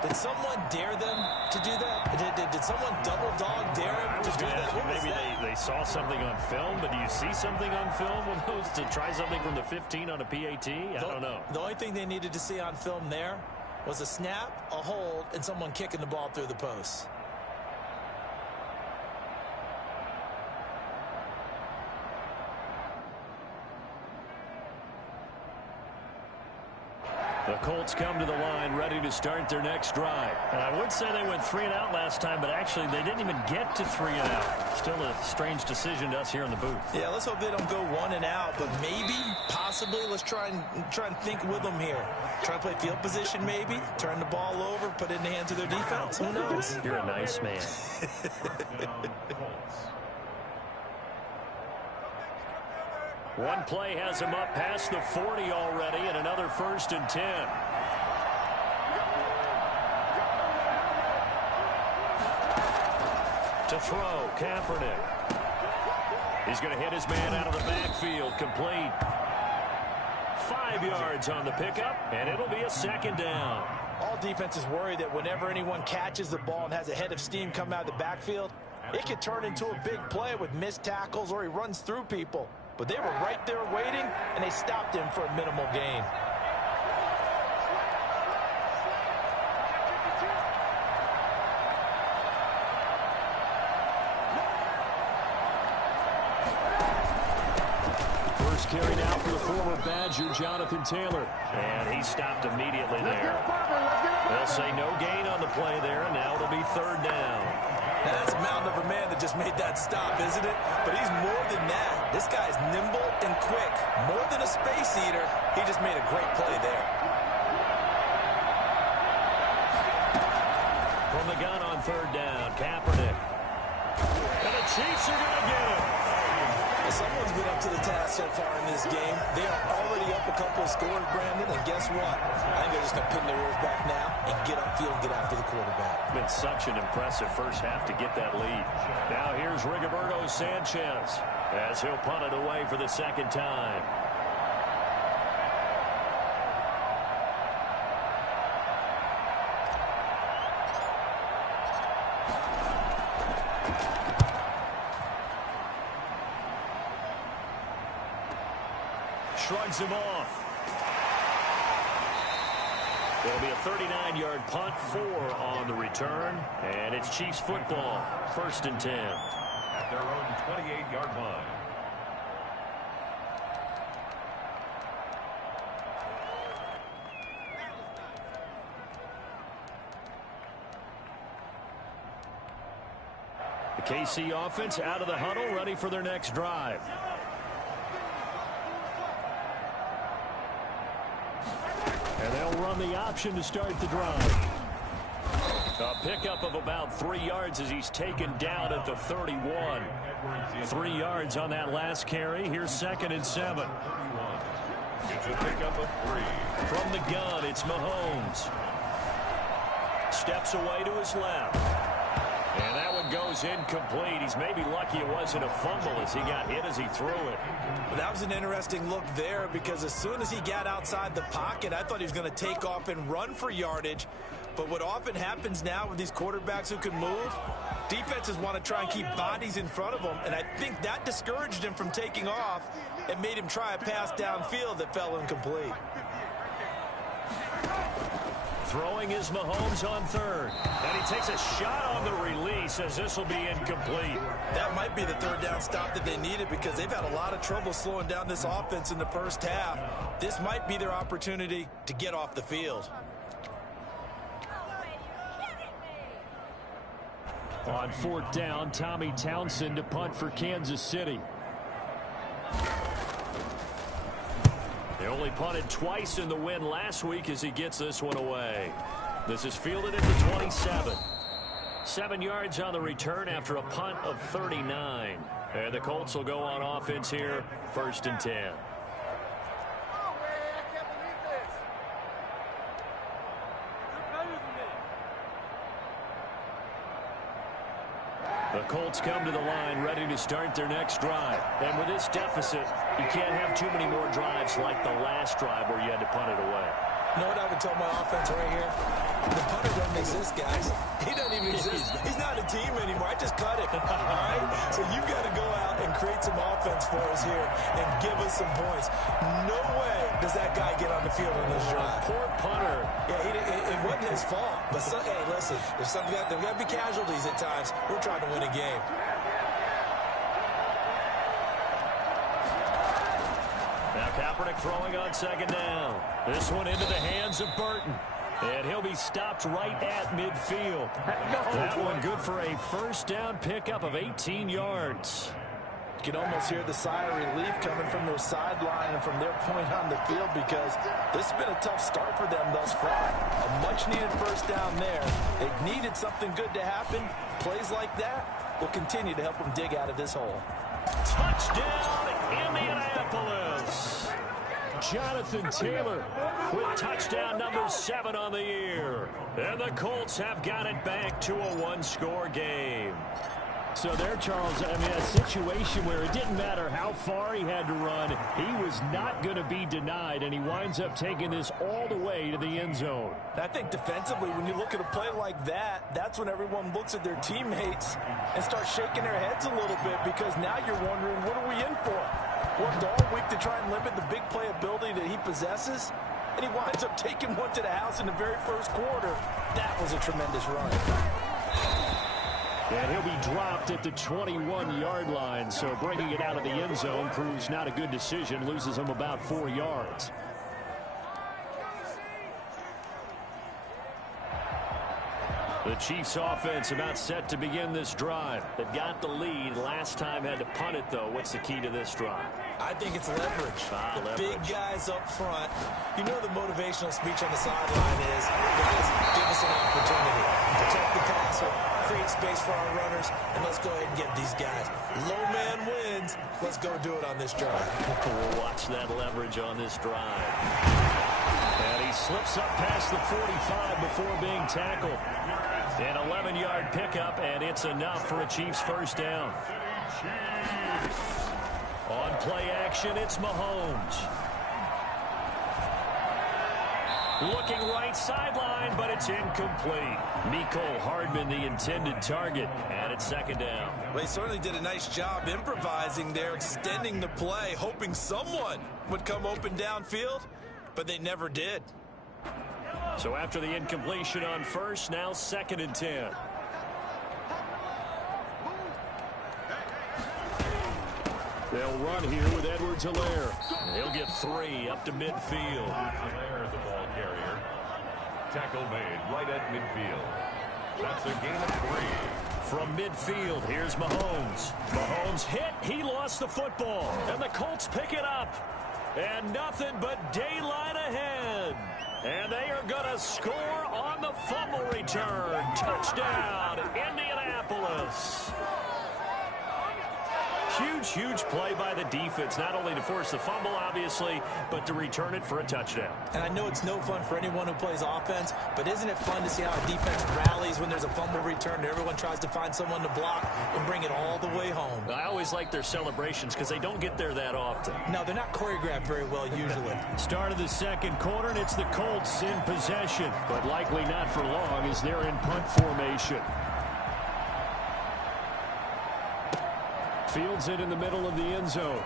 Did someone dare them to do that? Did someone double dog dare them to do that? Maybe they saw something on film, but do you see something on film with those to try something from the 15 on a PAT? I don't know. The only thing they needed to see on film there was a snap, a hold, and someone kicking the ball through the post. The Colts come to the line ready to start their next drive. And I would say they went 3 and out last time, but actually they didn't even get to 3 and out. Still a strange decision to us here in the booth. Yeah, let's hope they don't go 1 and out, but maybe, possibly, let's try and think with them here. Try to play field position maybe, turn the ball over, put it in the hands of their defense. Who knows? You're a nice man. One play has him up past the 40 already, and another 1st and 10. To throw, Kaepernick. He's going to hit his man out of the backfield, complete. 5 yards on the pickup, and it'll be a 2nd down. All defenses worry that whenever anyone catches the ball and has a head of steam come out of the backfield, it could turn into a big play with missed tackles or he runs through people. But they were right there waiting, and they stopped him for a minimal gain. First carry now for the former Badger, Jonathan Taylor. And he stopped immediately there. They'll say no gain on the play there, and now it'll be 3rd down. That's a mountain of a man that just made that stop, isn't it? But he's more than that. This guy's nimble and quick. More than a space eater, he just made a great play there. From the gun on 3rd down, Kaepernick. And the Chiefs are going to get him. Someone's been up to the task so far in this game. They are already up a couple of scores, Brandon, and guess what? I think they're just going to pin their ears back now and get upfield and get after the quarterback. Been such an impressive first half to get that lead. Now here's Rigoberto Sanchez as he'll punt it away for the 2nd time. Shrugs him off. It'll be a 39-yard punt, 4 on the return, and it's Chiefs football, 1st and 10. At their own 28-yard line. The KC offense out of the huddle, ready for their next drive. And they'll run the option to start the drive. A pickup of about 3 yards as he's taken down at the 31. 3 yards on that last carry. Here's 2nd and 7. It's a pickup of 3. From the gun, it's Mahomes. Steps away to his left. And that one goes incomplete. He's maybe lucky it wasn't a fumble as he got hit as he threw it. But that was an interesting look there because as soon as he got outside the pocket, I thought he was going to take off and run for yardage. But what often happens now with these quarterbacks who can move, defenses want to try and keep bodies in front of them. And I think that discouraged him from taking off and made him try a pass downfield that fell incomplete. Throwing is Mahomes on 3rd. And he takes a shot on the release as this will be incomplete. That might be the 3rd down stop that they needed because they've had a lot of trouble slowing down this offense in the first half. This might be their opportunity to get off the field. On 4th down, Tommy Townsend to punt for Kansas City. They only punted twice in the win last week as he gets this one away. This is fielded at the 27. 7 yards on the return after a punt of 39. And the Colts will go on offense here, 1st and 10. The Colts come to the line ready to start their next drive. And with this deficit, you can't have too many more drives like the last drive where you had to punt it away. You know what I would tell my offense right here? The punter doesn't exist, guys. He doesn't even exist. He's not a team anymore. I just cut it. All right? So you've got to go out and create some offense for us here and give us some points. No way does that guy get on the field on this drive. Poor punter. Yeah, it wasn't his fault. But, hey, listen, there's got to be casualties at times. We're trying to win a game. Now Kaepernick throwing on 2nd down. This one into the hands of Burton. And he'll be stopped right at midfield. That one good for a 1st down pickup of 18 yards. You can almost hear the sigh of relief coming from their sideline and from their point on the field because this has been a tough start for them thus far. A much-needed 1st down there. They needed something good to happen. Plays like that will continue to help them dig out of this hole. Touchdown, Indianapolis. Jonathan Taylor with touchdown number 7 on the year. And the Colts have got it back to a 1-score game. So there, Charles, I mean, a situation where it didn't matter how far he had to run, he was not going to be denied, and he winds up taking this all the way to the end zone. I think defensively, when you look at a play like that, that's when everyone looks at their teammates and starts shaking their heads a little bit because now you're wondering, what are we in for? Worked all week to try and limit the big play ability that he possesses, and he winds up taking one to the house in the very 1st quarter. That was a tremendous run. And he'll be dropped at the 21-yard line, so bringing it out of the end zone proves not a good decision, loses him about 4 yards. The Chiefs offense about set to begin this drive. They've got the lead. Last time had to punt it, though. What's the key to this drive? I think it's leverage. The big guys up front. You know the motivational speech on the sideline is, guys, give us an opportunity. Protect the passer, create space for our runners, and let's go ahead and get these guys. Low man wins. Let's go do it on this drive. We'll watch that leverage on this drive. And he slips up past the 45 before being tackled. An 11-yard pickup, and it's enough for a Chiefs 1st down. On play action, it's Mahomes. Looking right sideline, but it's incomplete. Mecole Hardman, the intended target, and it's 2nd down. Well, he certainly did a nice job improvising there, extending the play, hoping someone would come open downfield, but they never did. So after the incompletion on 1st, now 2nd and 10. They'll run here with Edwards-Helaire. He'll get 3 up to midfield. Helaire, the ball carrier. Tackle made right at midfield. That's a gain of 3. From midfield, here's Mahomes. Mahomes hit. He lost the football. And the Colts pick it up. And nothing but daylight ahead. And they are going to score on the fumble return. Touchdown, Indianapolis. Huge play by the defense, not only to force the fumble, obviously, but to return it for a touchdown. And I know it's no fun for anyone who plays offense, but isn't it fun to see how a defense rallies when there's a fumble return and everyone tries to find someone to block and bring it all the way home? I always like their celebrations because they don't get there that often. No, they're not choreographed very well usually. Start of the 2nd quarter, and it's the Colts in possession, but likely not for long as they're in punt formation. Fields it in the middle of the end zone.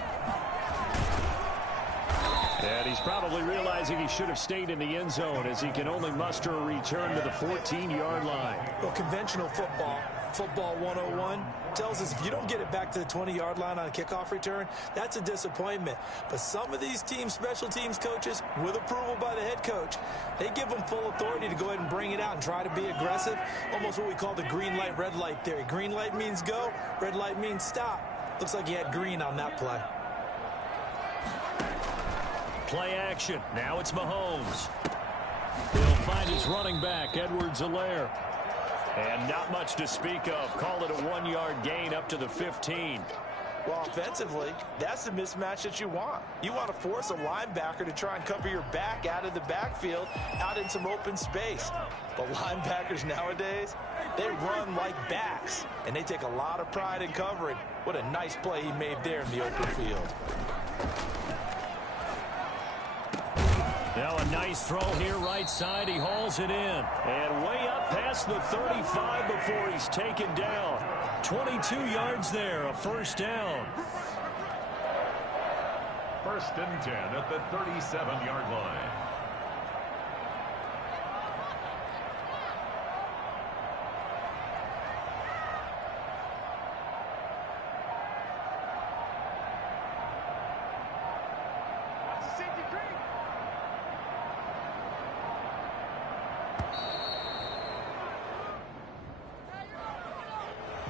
And he's probably realizing he should have stayed in the end zone as he can only muster a return to the 14-yard line. Well, conventional football 101, tells us if you don't get it back to the 20-yard line on a kickoff return, that's a disappointment. But some of these teams, special teams coaches, with approval by the head coach, they give them full authority to go ahead and bring it out and try to be aggressive, almost what we call the green light, red light theory. Green light means go, red light means stop. Looks like he had green on that play. play action. Now it's Mahomes. He'll find his running back, Edwards-Helaire. And not much to speak of. Call it a 1-yard gain up to the 15. Well, offensively, that's the mismatch that you want. You want to force a linebacker to try and cover your back out of the backfield, out in some open space. But linebackers nowadays, they run like backs, and they take a lot of pride in covering. What a nice play he made there in the open field. Now a nice throw here right side. He hauls it in. And way up past the 35 before he's taken down. 22 yards there, a first down. First and 10 at the 37-yard line.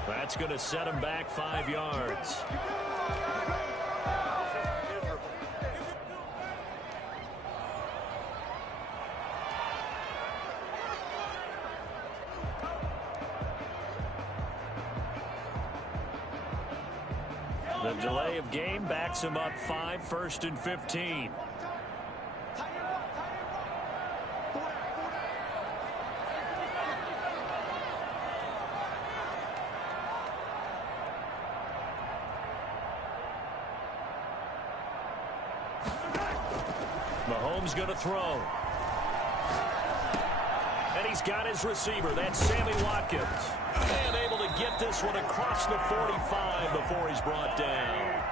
That's going to set him back 5 yards. The delay of game backs him up 5, first and 15. Mahomes going to throw. And he's got his receiver. That's Sammy Watkins. And able to get this one across the 45 before he's brought down.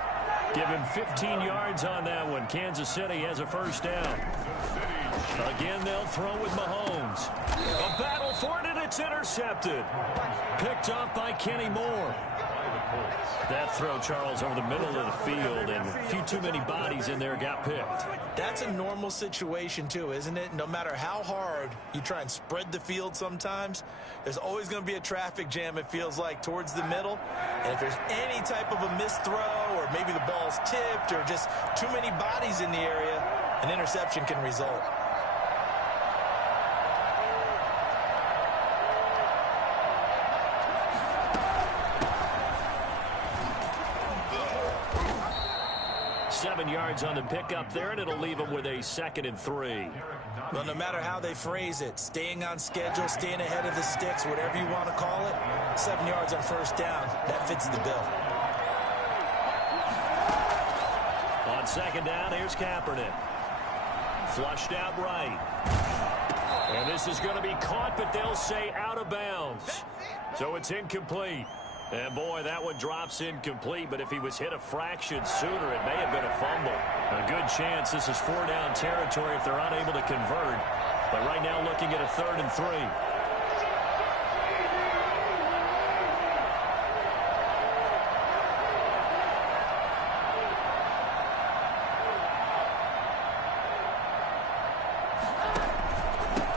Give him 15 yards on that one. Kansas City has a first down. Again, they'll throw with Mahomes. A battle for it, and it's intercepted. Picked up by Kenny Moore. That throw, Charles, over the middle of the field, and a few too many bodies in there got picked. That's a normal situation, too, isn't it? No matter how hard you try and spread the field sometimes, there's always going to be a traffic jam, it feels like, towards the middle. And if there's any type of a missed throw, or maybe the ball's tipped, or just too many bodies in the area, an interception can result. Yards on the pickup there, and it'll leave them with a 2nd and 3. Well, no matter how they phrase it, staying on schedule, staying ahead of the sticks, whatever you want to call it, 7 yards on first down, that fits the bill. On 2nd down, here's Kaepernick. Flushed out right. And this is going to be caught, but they'll say out of bounds. So it's incomplete. And, boy, that one drops incomplete, but if he was hit a fraction sooner, it may have been a fumble. A good chance this is 4-down territory if they're unable to convert. But right now looking at a 3rd and 3.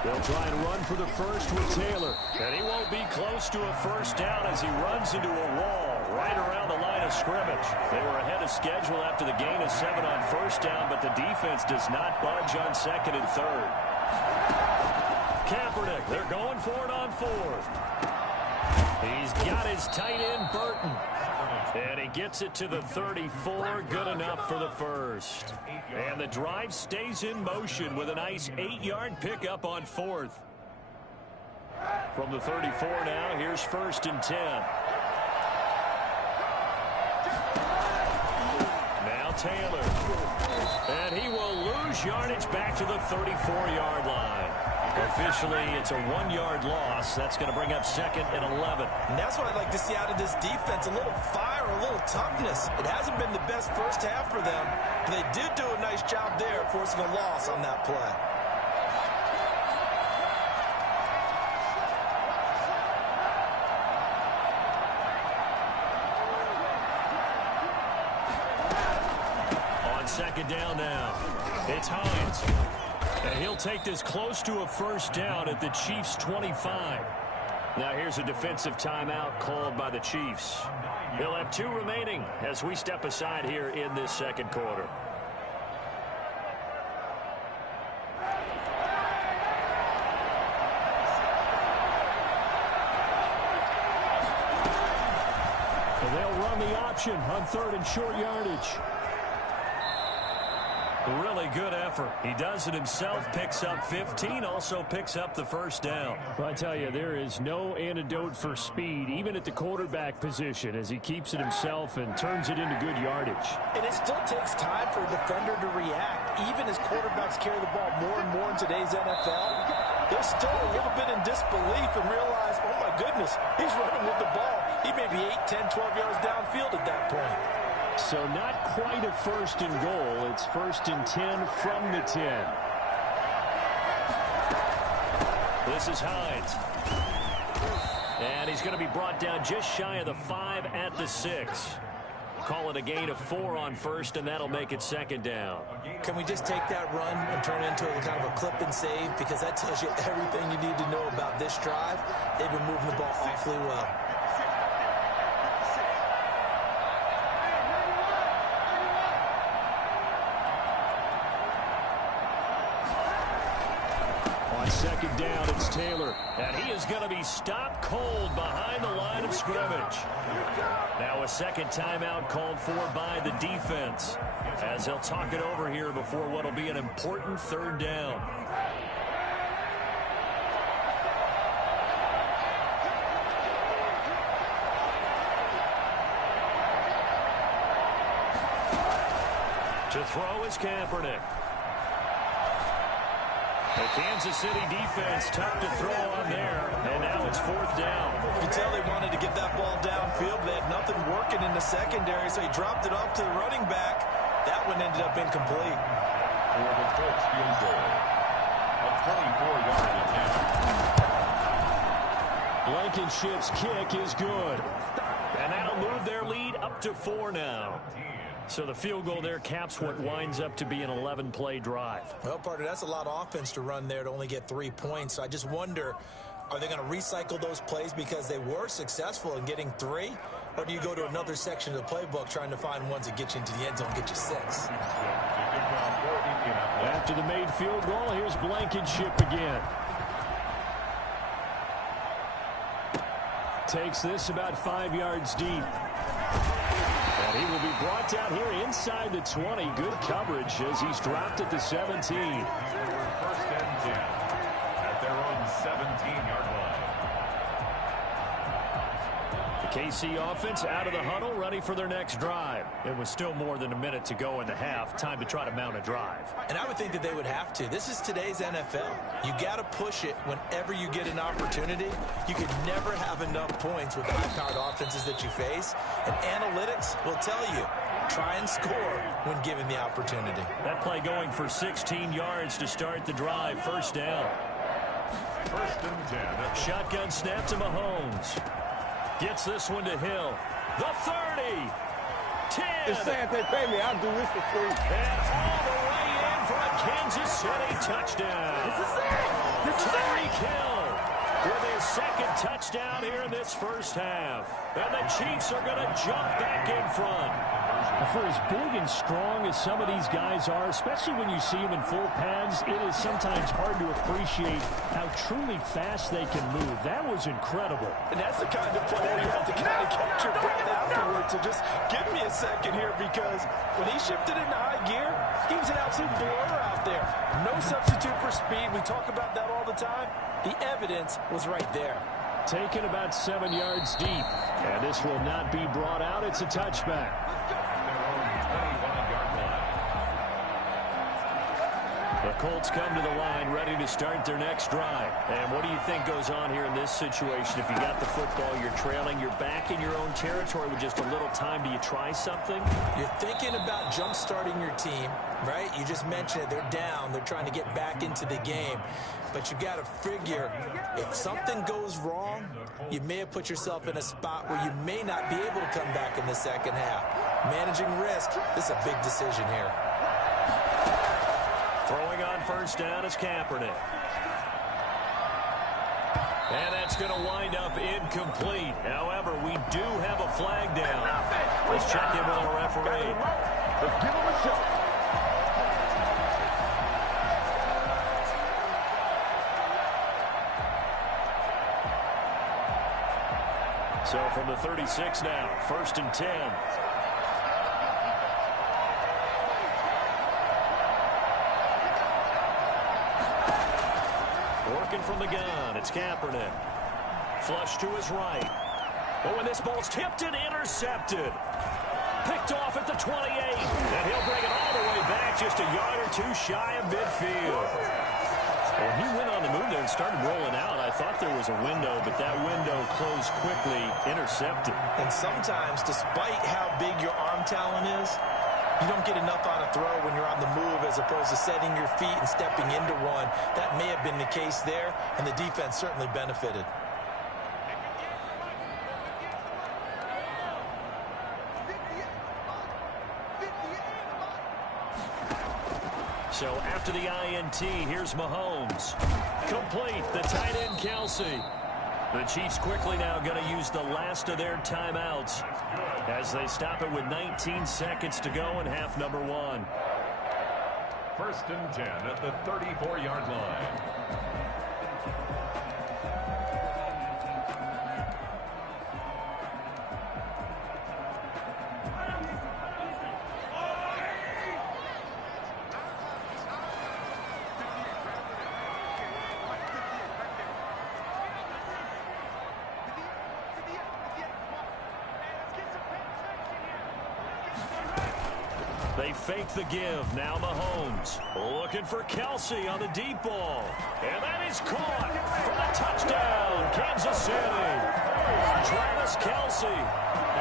They'll try and run for the first with Taylor. And he won't be close to a first down as he runs into a wall right around the line of scrimmage. They were ahead of schedule after the gain of 7 on first down, but the defense does not budge on 2nd and 3rd. Kaepernick, they're going for it on 4th. He's got his tight end, Burton. And he gets it to the 34, good enough for the first. And the drive stays in motion with a nice 8-yard pickup on 4th. From the 34 now, here's 1st and 10. Now Taylor. And he will lose yardage back to the 34-yard line. Officially, it's a 1-yard loss. That's going to bring up 2nd and 11. And that's what I'd like to see out of this defense, a little fire, a little toughness. It hasn't been the best first half for them, but they did do a nice job there forcing a loss on that play. On 2nd down now, it's Hines. And he'll take this close to a first down at the Chiefs' 25. Now here's a defensive timeout called by the Chiefs. They'll have 2 remaining as we step aside here in this 2nd quarter. And they'll run the option on 3rd and short yardage. Really good effort. He does it himself, picks up 15, also picks up the first down. Well, I tell you, there is no antidote for speed, even at the quarterback position, as he keeps it himself and turns it into good yardage. And it still takes time for a defender to react. Even as quarterbacks carry the ball more and more in today's NFL, they're still a little bit in disbelief and realize, oh my goodness, he's running with the ball. He may be 8, 10, 12 yards downfield at that point. So not quite a 1st and goal. It's 1st and 10 from the 10. This is Hines. And he's going to be brought down just shy of the 5 at the 6. Call it a gain of 4 on 1st, and that'll make it 2nd down. Can we just take that run and turn it into a kind of a clip and save? Because that tells you everything you need to know about this drive. They've been moving the ball awfully well. On 2nd down, it's Taylor. And he is going to be stopped cold behind the line of scrimmage. Now a 2nd timeout called for by the defense, as they'll talk it over here before what will be an important 3rd down. To throw is Kaepernick. The Kansas City defense tough to throw on there, and now it's 4th down. You can tell they wanted to get that ball downfield, but they had nothing working in the secondary, so he dropped it off to the running back. That one ended up incomplete. For the Colts field goal, a 24-yard attempt. Blankenship's kick is good. And that'll move their lead up to 4 now. So the field goal there caps what winds up to be an 11-play drive. Well, partner, that's a lot of offense to run there to only get 3 points. So I just wonder, are they going to recycle those plays because they were successful in getting 3? Or do you go to another section of the playbook trying to find ones that get you into the end zone and get you 6? After the made field goal, here's Blankenship again. Takes this about 5 yards deep. And he will be brought down here inside the 20. Good coverage as he's dropped at the 17. 1st and 10 at their own 17-yard line. The KC offense out of the huddle, ready for their next drive. It was still more than a minute to go in the half. Time to try to mount a drive. And I would think that they would have to. This is today's NFL. You got to push it whenever you get an opportunity. You can never have enough points with the high-powered offenses that you face. And analytics will tell you, try and score when given the opportunity. That play going for 16 yards to start the drive. 1st down. 1st and 10. Shotgun snap to Mahomes. Gets this one to Hill. The 30. 10. It's sad they pay me. I'll do this for free. And all the way in for a Kansas City touchdown. This is it. This is Tyreek Hill with his 2nd touchdown here in this 1st half. And the Chiefs are going to jump back in front. For as big and strong as some of these guys are, especially when you see them in full pads, it is sometimes hard to appreciate how truly fast they can move. That was incredible. And that's the kind of play where you have to kind of catch your breath afterwards. So just give me a second here, because when he shifted into high gear, he was an absolute blower out there. No substitute for speed. We talk about that all the time. The evidence was right there. Taken about 7 yards deep. And this will not be brought out. It's a touchback. The Colts come to the line ready to start their next drive. And what do you think goes on here in this situation? If you got the football, you're trailing, you're back in your own territory with just a little time. Do you try something? You're thinking about jump-starting your team, right? You just mentioned it. They're down. They're trying to get back into the game. But you got to figure, if something goes wrong, you may have put yourself in a spot where you may not be able to come back in the 2nd half. Managing risk, this is a big decision here. Throwing on 1st down is Kaepernick. And that's going to wind up incomplete. However, we do have a flag down. Let's check in with our referee. Let's give him a shot. So from the 36 now, 1st and 10. Working from the gun, it's Kaepernick. Flush to his right. Oh, and this ball's tipped and intercepted. Picked off at the 28. And he'll bring it all the way back, just a yard or two shy of midfield. Well, he went on the move there and started rolling out. I thought there was a window, but that window closed quickly, intercepted. And sometimes, despite how big your arm talent is, you don't get enough on a throw when you're on the move as opposed to setting your feet and stepping into one. That may have been the case there, and the defense certainly benefited. So after the INT, here's Mahomes. Complete, the tight end Kelsey. The Chiefs quickly now going to use the last of their timeouts as they stop it with 19 seconds to go in half number 1. 1st and 10 at the 34-yard line. They fake the give. Now Mahomes looking for Kelsey on the deep ball. And that is caught for a touchdown, Kansas City. Travis Kelsey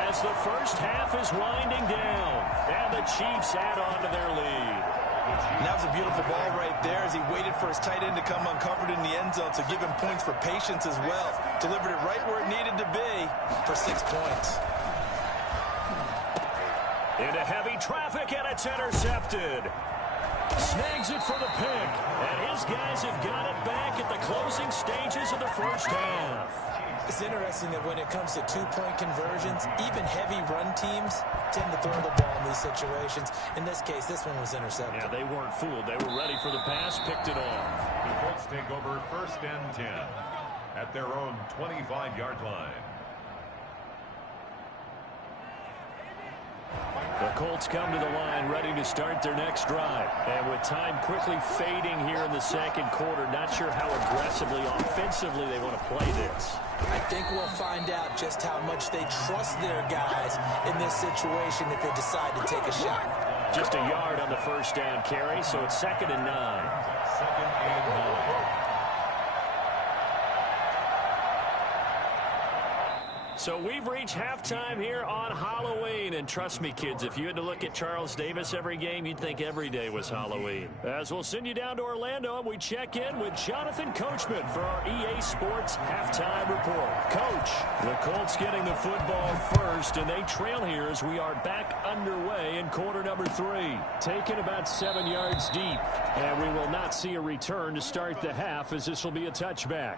as the first half is winding down. And the Chiefs add on to their lead. And that was a beautiful ball right there as he waited for his tight end to come uncovered in the end zone to give him points for patience as well. Delivered it right where it needed to be for 6 points. Into heavy traffic, and it's intercepted. Snags it for the pick, and his guys have got it back at the closing stages of the first half. It's interesting that when it comes to two-point conversions, even heavy run teams tend to throw the ball in these situations. In this case, this one was intercepted. Yeah, they weren't fooled. They were ready for the pass, picked it off. The Colts take over 1st and 10 at their own 25-yard line. The Colts come to the line ready to start their next drive. And with time quickly fading here in the second quarter, not sure how aggressively, offensively they want to play this. I think we'll find out just how much they trust their guys in this situation if they decide to take a shot. Just a yard on the first down carry, so it's 2nd and 9. 2nd and 9. So we've reached halftime here on Halloween. And trust me, kids, if you had to look at Charles Davis every game, you'd think every day was Halloween. As we'll send you down to Orlando, and we check in with Jonathan Coachman for our EA Sports Halftime Report. Coach, the Colts getting the football first, and they trail here as we are back underway in quarter number 3. Taken about 7 yards deep, and we will not see a return to start the half as this will be a touchback.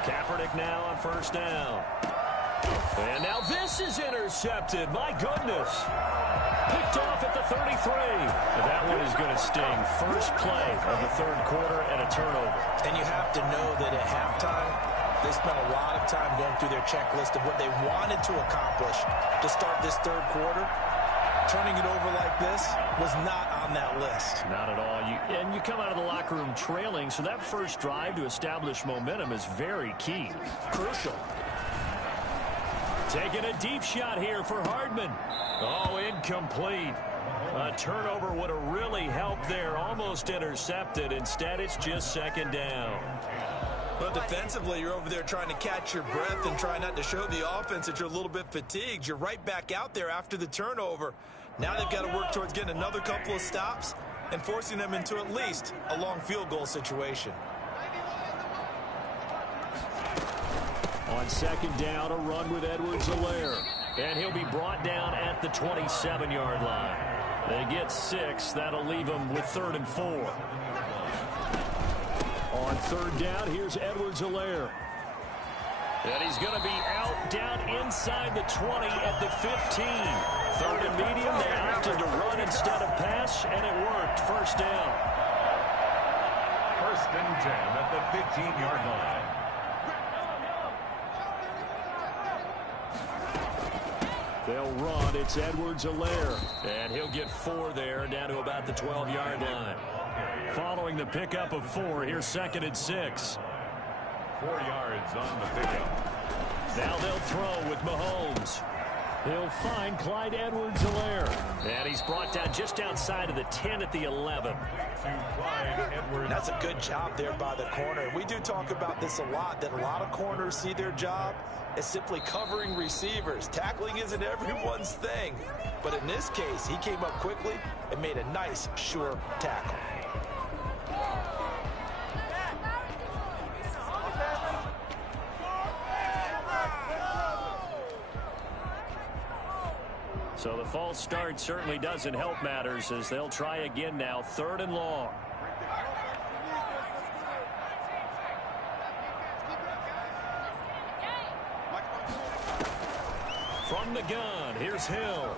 Kaepernick now on first down. And now this is intercepted. My goodness. Picked off at the 33. And that one is going to sting. First play of the third quarter and a turnover. And you have to know that at halftime, they spent a lot of time going through their checklist of what they wanted to accomplish to start this third quarter. Turning it over like this was not on that list. Not at all. And you come out of the locker room trailing, so that first drive to establish momentum is very key. Crucial. Taking a deep shot here for Hardman. Oh, incomplete. A turnover would have really helped there. Almost intercepted. Instead, it's just 2nd down. Well, defensively, you're over there trying to catch your breath and try not to show the offense that you're a little bit fatigued. You're right back out there after the turnover. Now they've got to work towards getting another couple of stops and forcing them into at least a long field goal situation. On 2nd down, a run with Edwards-Helaire. And he'll be brought down at the 27-yard line. They get 6. That'll leave them with 3rd and 4. On 3rd down, here's Edwards-Helaire. And he's going to be out down inside the 20 at the 15. Third and medium, they opted to run instead of pass, and it worked. First down. First and 10 at the 15-yard line. They'll run. It's Edwards-Helaire. And he'll get 4 there, down to about the 12-yard line. Following the pickup of 4, here's 2nd and 6. 4 yards on the pickup. Now they'll throw with Mahomes. He'll find Clyde Edwards-Helaire. And he's brought down just outside of the 10 at the 11. That's a good job there by the corner. We do talk about this a lot, that a lot of corners see their job as simply covering receivers. Tackling isn't everyone's thing. But in this case, he came up quickly and made a nice, sure tackle. So the false start certainly doesn't help matters as they'll try again now. 3rd and long. From the gun, here's Hill.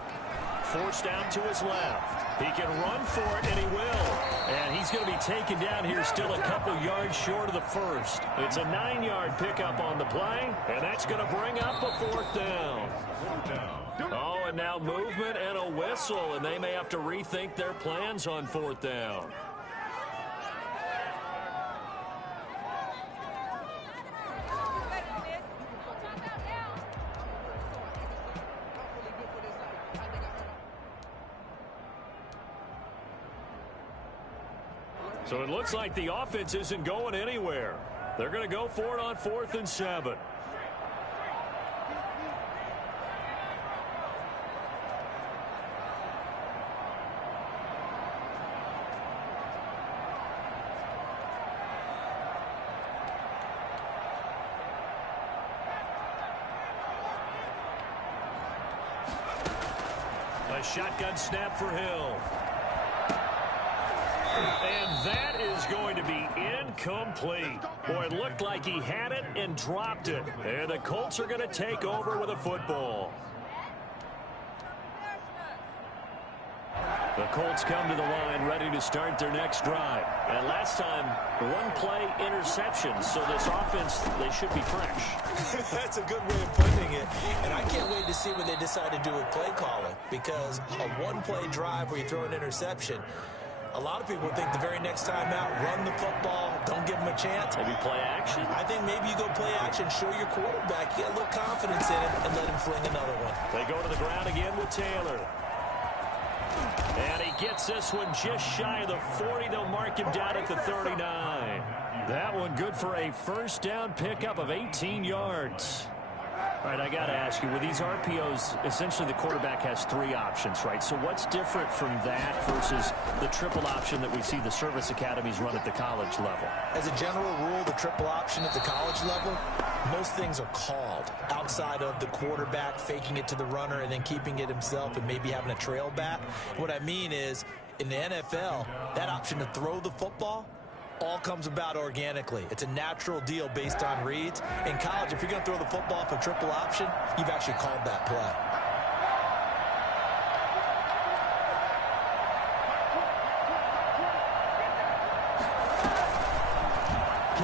Forced out to his left. He can run for it, and he will. And he's going to be taken down here still a couple yards short of the first. It's a 9-yard pickup on the play, and that's going to bring up a 4th down. Oh, and now movement and a whistle, and they may have to rethink their plans on 4th down. So it looks like the offense isn't going anywhere. They're going to go for it on 4th and 7. A shotgun snap for Hill. And that is going to be incomplete. Boy, it looked like he had it and dropped it. And the Colts are going to take over with a football. The Colts come to the line ready to start their next drive. And last time, 1-play interception. So this offense, they should be fresh. That's a good way of putting it. And I can't wait to see what they decide to do with play calling. Because a 1-play drive where you throw an interception, a lot of people think the very next time out, run the football, don't give them a chance. Maybe play action? I think maybe you go play action, show your quarterback, get a little confidence in him, and let him fling another one. They go to the ground again with Taylor. And he gets this one just shy of the 40. They'll mark him down at the 39. That one good for a first down pickup of 18 yards. All right, I got to ask you, with these RPOs, essentially the quarterback has 3 options, right? So what's different from that versus the triple option that we see the service academies run at the college level? As a general rule, the triple option at the college level, most things are called outside of the quarterback faking it to the runner and then keeping it himself and maybe having a trail back. What I mean is, in the NFL, that option to throw the football all comes about organically. It's a natural deal based on reads. In college, if you're going to throw the football for triple option, you've actually called that play.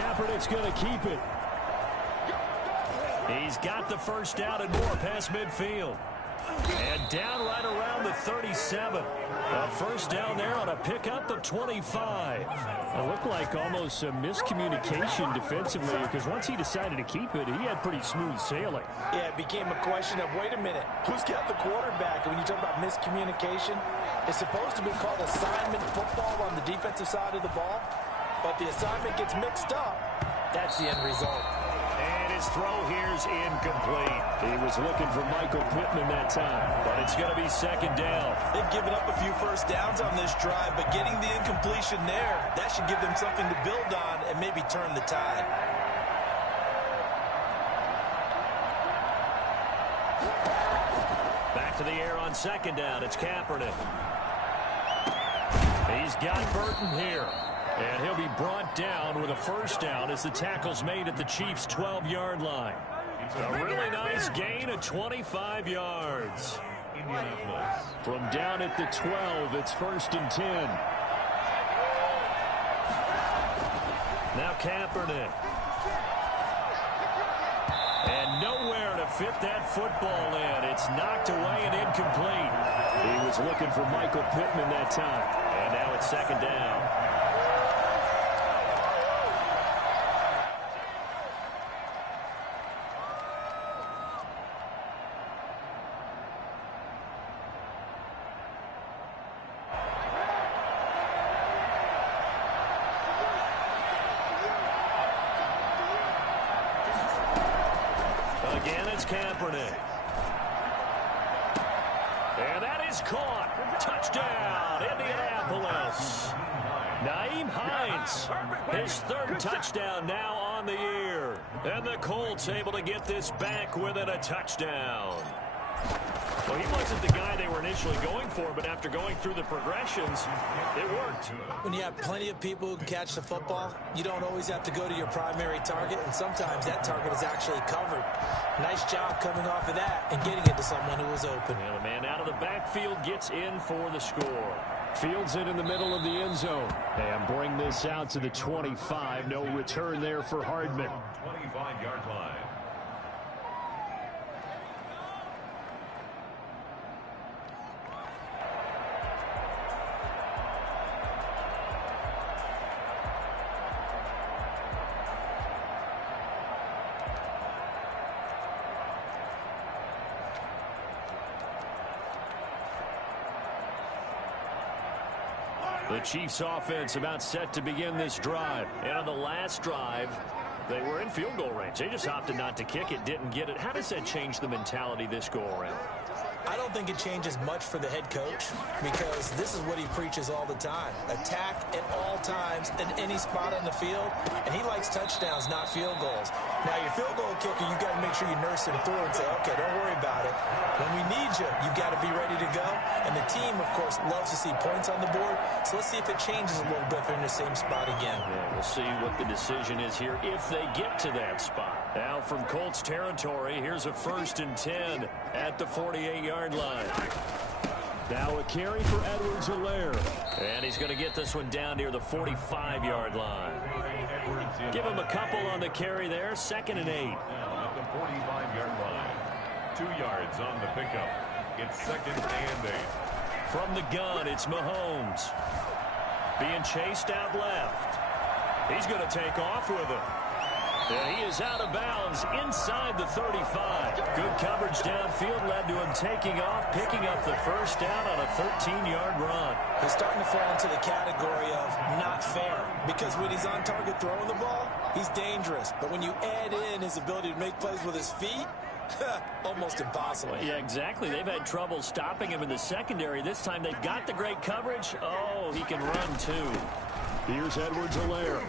Kaepernick's going to keep it. He's got the first down and more past midfield. And down right around the 37. A first down there on a pickup of 25. It looked like almost a miscommunication defensively because once he decided to keep it, he had pretty smooth sailing. Yeah, it became a question of, wait a minute, who's got the quarterback? And when you talk about miscommunication, it's supposed to be called assignment football on the defensive side of the ball. But the assignment gets mixed up. That's the end result. And his throw here's incomplete. He was looking for Michael Pittman that time, but it's going to be second down. They've given up a few first downs on this drive, but getting the incompletion there, that should give them something to build on and maybe turn the tide. Back to the air on second down. It's Kaepernick. He's got Burton here. And he'll be brought down with a first down as the tackle's made at the Chiefs' 12-yard line. A really nice gain of 25 yards. From down at the 12, it's 1st and 10. Now Kaepernick. And nowhere to fit that football in. It's knocked away and incomplete. He was looking for Michael Pittman that time. And now it's 2nd down. Again, it's Kaepernick. And that is caught. Touchdown, Indianapolis. Naeem Hines, his 3rd touchdown now on the year. And the Colts able to get this back within a touchdown. Well, he wasn't the guy they were initially going for, but after going through the progressions, it worked. When you have plenty of people who can catch the football, you don't always have to go to your primary target, and sometimes that target is actually covered. Nice job coming off of that and getting it to someone who was open. And the man out of the backfield gets in for the score. Fields it in the middle of the end zone. And bring this out to the 25. No return there for Hardman. 25-yard line. The Chiefs offense about set to begin this drive. And on the last drive, they were in field goal range. They just opted not to kick it, didn't get it. How does that change the mentality this go around? I don't think it changes much for the head coach because this is what he preaches all the time. Attack at all times in any spot on the field, and he likes touchdowns, not field goals. Now, your field goal kicker, you've got to make sure you nurse him through and say, okay, don't worry about it. When we need you, you've got to be ready to go. And the team, of course, loves to see points on the board. So let's see if it changes a little bit if they're in the same spot again. Yeah, we'll see what the decision is here if they get to that spot. Now from Colts territory, here's a 1st and 10 at the 48-yard line. Now a carry for Edwards-Helaire. And he's going to get this one down near the 45-yard line. Give him a couple on the carry there. 2nd and 8. At the 45-yard line. 2 yards on the pickup. It's 2nd and 8. From the gun, it's Mahomes. Being chased out left. He's going to take off with him. And he is out of bounds inside the 35. Good coverage downfield led to him taking off, picking up the 1st down on a 13-yard run. He's starting to fall into the category of not fair because when he's on target throwing the ball, he's dangerous. But when you add in his ability to make plays with his feet, almost impossible. Well, yeah, exactly. They've had trouble stopping him in the secondary. This time they've got the great coverage. Oh, he can run too. Here's Edwards-Helaire.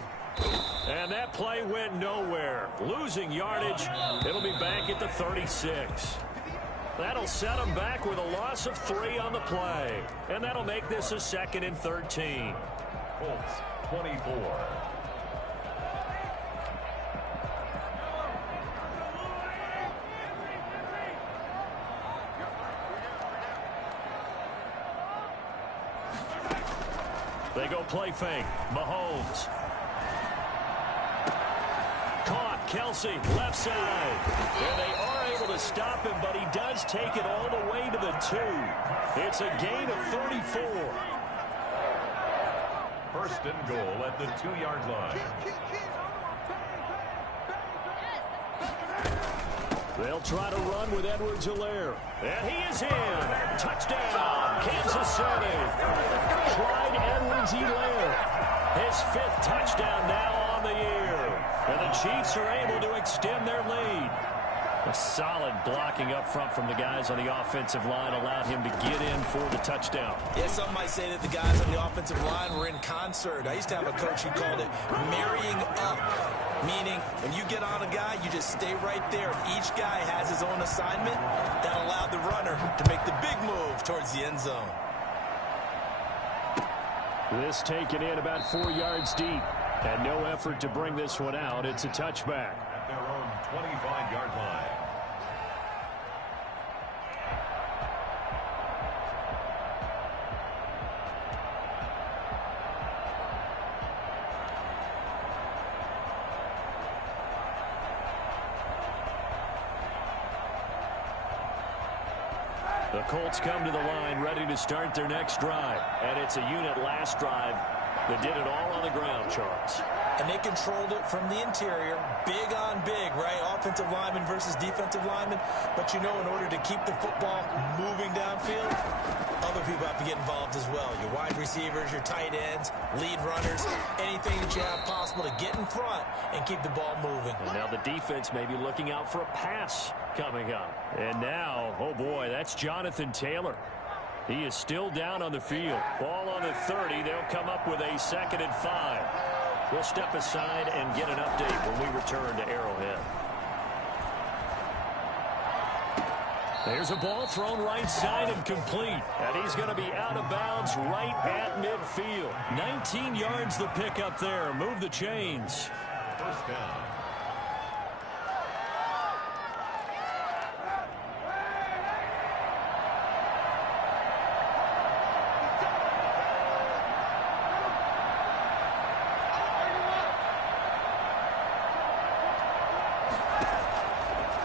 And that play went nowhere. Losing yardage. It'll be back at the 36. That'll set them back with a loss of 3 on the play. And that'll make this a 2nd and 13. Colts 24. They go play fake. Mahomes. Caught. Kelsey, left side. And they are able to stop him, but he does take it all the way to the 2. It's a gain of 34. 1st and goal at the 2-yard line. They'll try to run with Edwards-Helaire. And he is in. Touchdown, Kansas City. Clyde Edwards-Helaire. His 5th touchdown now on the year. And the Chiefs are able to extend their lead. A solid blocking up front from the guys on the offensive line allowed him to get in for the touchdown. Yeah, some might say that the guys on the offensive line were in concert. I used to have a coach who called it marrying up, meaning when you get on a guy, you just stay right there. Each guy has his own assignment that allowed the runner to make the big move towards the end zone. This taken in about 4 yards deep. And no effort to bring this one out. It's a touchback. At their own 25-yard line. The Colts come to the line ready to start their next drive. And it's a unit last drive that did it all on the ground, Charles. And they controlled it from the interior. Big on big, right? Offensive lineman versus defensive lineman. But you know, in order to keep the football moving downfield, other people have to get involved as well. Your wide receivers, your tight ends, lead runners, anything that you have possible to get in front and keep the ball moving. And now the defense may be looking out for a pass coming up. And now, oh boy, that's Jonathan Taylor. He is still down on the field. Ball on the 30. They'll come up with a 2nd and 5. We'll step aside and get an update when we return to Arrowhead. There's a ball thrown right side and complete. And he's going to be out of bounds right at midfield. 19 yards the pickup there. Move the chains. First down.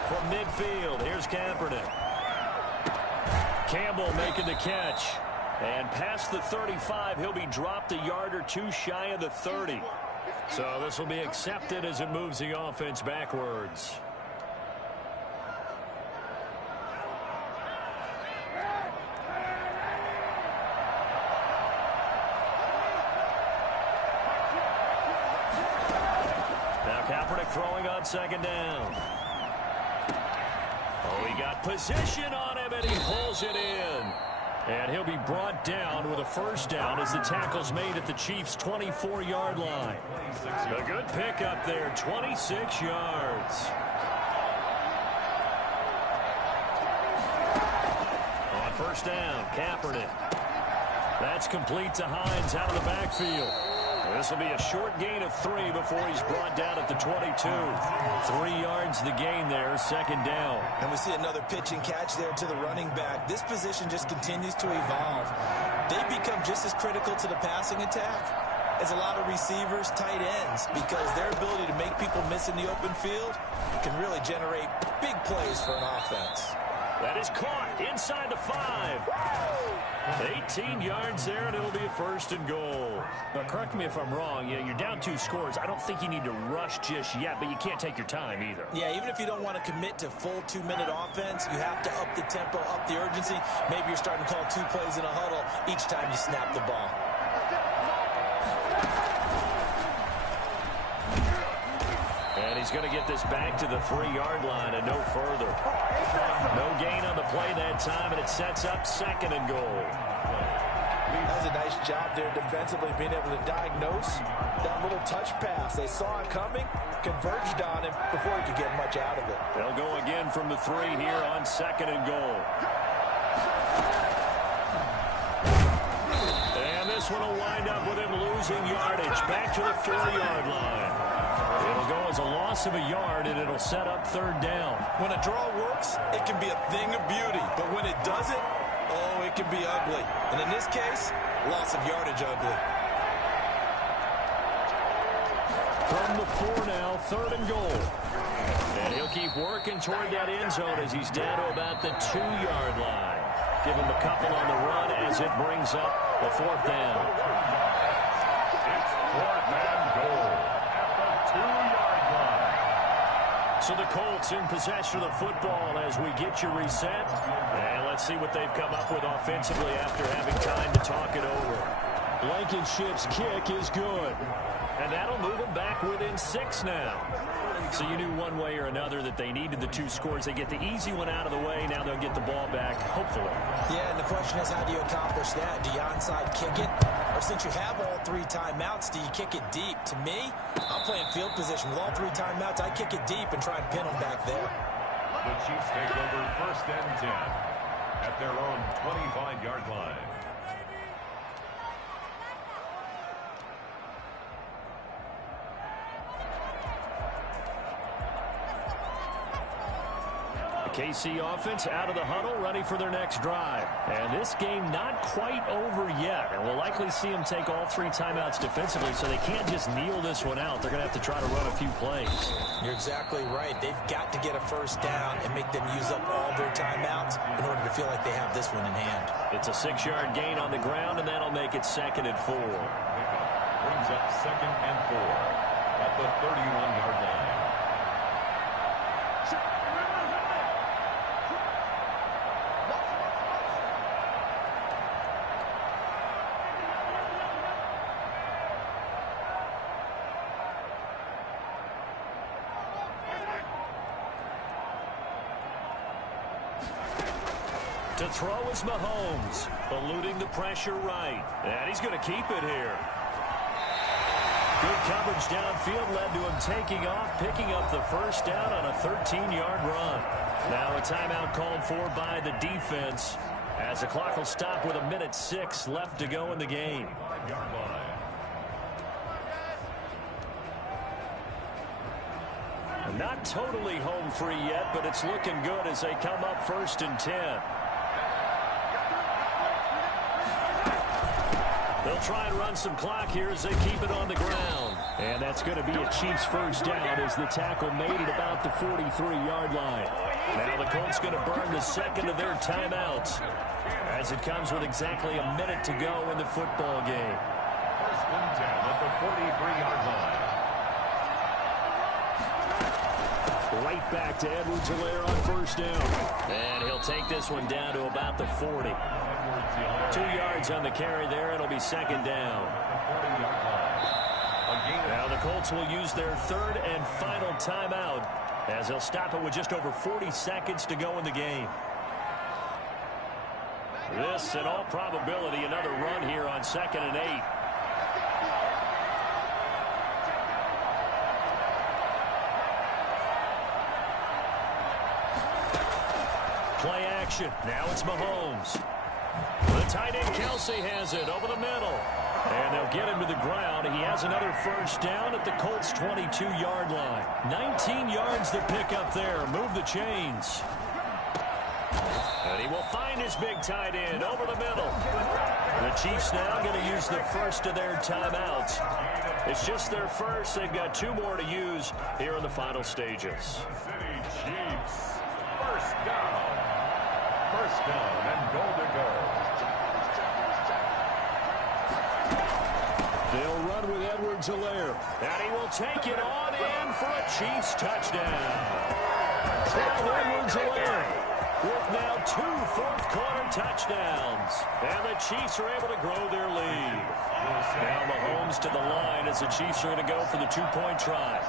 From midfield, here's Kaepernick. Campbell making the catch. And past the 35, he'll be dropped a yard or two shy of the 30. So this will be accepted as it moves the offense backwards. Now Kaepernick throwing on 2nd down. Oh, he got position on him, and he pulls it in. And he'll be brought down with a 1st down as the tackle's made at the Chiefs' 24-yard line. A good pickup there, 26 yards. On 1st down, Kaepernick. That's complete to Hines out of the backfield. This will be a short gain of 3 before he's brought down at the 22. 3 yards the gain there, 2nd down. And we see another pitch and catch there to the running back. This position just continues to evolve. They become just as critical to the passing attack as a lot of receivers, tight ends, because their ability to make people miss in the open field can really generate big plays for an offense. That is caught inside the 5. 18 yards there, and it'll be a 1st and goal. Now, correct me if I'm wrong. You're down 2 scores. I don't think you need to rush just yet, but you can't take your time either. Yeah, even if you don't want to commit to full 2-minute offense, you have to up the tempo, up the urgency. Maybe you're starting to call 2 plays in a huddle each time you snap the ball. And he's going to get this back to the 3-yard line and no further. No gain on the play that time, and it sets up 2nd and goal. That was a nice job there defensively, being able to diagnose that little touch pass. They saw it coming, converged on him before he could get much out of it. They'll go again from the 3 here on 2nd and goal. And this one will wind up with him losing yardage back to the 4-yard line. It'll go as a loss of a yard, and it'll set up 3rd down. When a draw works, it can be a thing of beauty. But when it doesn't, oh, it can be ugly. And in this case, loss of yardage ugly. From the 4 now, 3rd and goal. And he'll keep working toward that end zone as he's down to about the 2-yard line. Give him a couple on the run as it brings up the 4th down. It's 4th and goal at the 2-yard line. So the Colts in possession of the football as we get you reset. And let's see what they've come up with offensively after having time to talk it over. Blankenship's kick is good. And that'll move them back within 6 now. So you knew one way or another that they needed the 2 scores. They get the easy one out of the way. Now they'll get the ball back, hopefully. Yeah, and the question is, how do you accomplish that? Do you onside kick it? Or since you have all 3 timeouts, do you kick it deep? To me, I'm playing field position. With all 3 timeouts, I kick it deep and try and pin them back there. The Chiefs take over 1st and 10 at their own 25-yard line. KC offense out of the huddle, ready for their next drive. And this game not quite over yet. And we'll likely see them take all 3 timeouts defensively, so they can't just kneel this one out. They're going to have to try to run a few plays. You're exactly right. They've got to get a first down and make them use up all their timeouts in order to feel like they have this one in hand. It's a 6-yard gain on the ground, and that'll make it 2nd and 4. Brings up 2nd and 4 at the 31-yard line. To throw is Mahomes, eluding the pressure right. And he's going to keep it here. Good coverage downfield led to him taking off, picking up the first down on a 13-yard run. Now a timeout called for by the defense as the clock will stop with 1:06 left to go in the game. Not totally home free yet, but it's looking good as they come up 1st and 10. They'll try and run some clock here as they keep it on the ground. And that's going to be a Chiefs first down as the tackle made it about the 43-yard line. Now the Colts going to burn the 2nd of their timeouts as it comes with exactly 1 minute to go in the football game. 1st and 10 at the 43-yard line. Right back to Edwards-Helaire on first down. And he'll take this one down to about the 40. 2 yards on the carry there. It'll be 2nd down. Now the Colts will use their 3rd and final timeout as they'll stop it with just over 40 seconds to go in the game. This, in all probability, another run here on 2nd and 8. Play action. Now it's Mahomes. The tight end Kelsey has it over the middle. And they'll get him to the ground. He has another first down at the Colts' 22-yard line. 19 yards to pick up there. Move the chains. And he will find his big tight end over the middle. The Chiefs now going to use the first of their timeouts. It's just their first. They've got 2 more to use here in the final stages. City Chiefs. First down. First down and goal to go. They'll run with Edwards-Helaire. And he will take it on in for a Chiefs touchdown. Edwards-Helaire with now 2 fourth-quarter touchdowns. And the Chiefs are able to grow their lead. Now Mahomes to the line as the Chiefs are going to go for the 2-point try.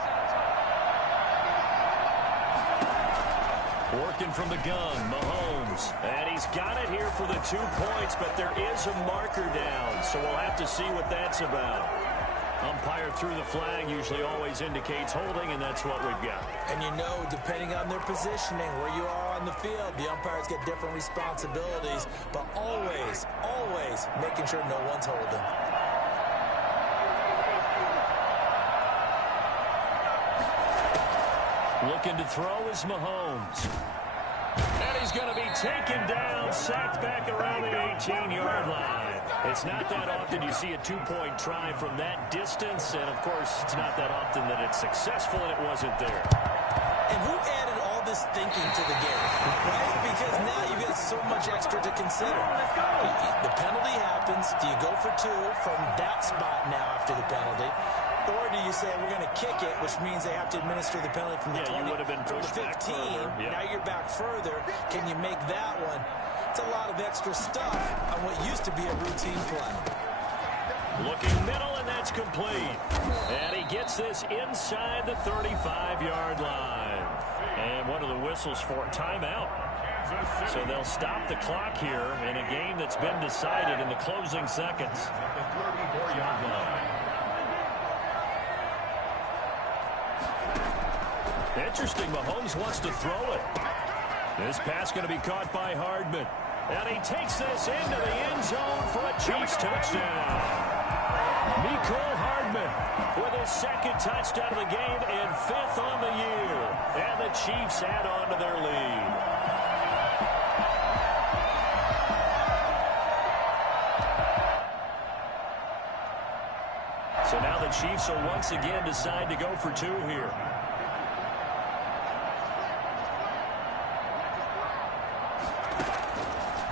Working from the gun, Mahomes. And he's got it here for the 2 points, but there is a marker down, so we'll have to see what that's about. Umpire threw the flag, usually always indicates holding, and that's what we've got. And you know, depending on their positioning, where you are on the field, the umpires get different responsibilities, but always, always making sure no one's holding. Looking to throw is Mahomes. And he's going to be taken down, sacked back around the 18-yard line. It's not that often you see a 2-point try from that distance, and, of course, it's not that often that it's successful, and it wasn't there. And who added all this thinking to the game, right? Because now you've got so much extra to consider. The penalty happens. Do you go for 2 from that spot now after the penalty? Or do you say, we're going to kick it, which means they have to administer the penalty from the 20, you would have been from the 15. Now you're back further. Can you make that one? It's a lot of extra stuff on what used to be a routine play. Looking middle, and that's complete. And he gets this inside the 35-yard line. And one of the whistles for a timeout. So they'll stop the clock here in a game that's been decided in the closing seconds. At the 34-yard line. Interesting, Mahomes wants to throw it. This pass going to be caught by Hardman. And he takes this into the end zone for a Chiefs touchdown. Mecole Hardman with his 2nd touchdown of the game and 5th on the year. And the Chiefs add on to their lead. So now the Chiefs will once again decide to go for two here.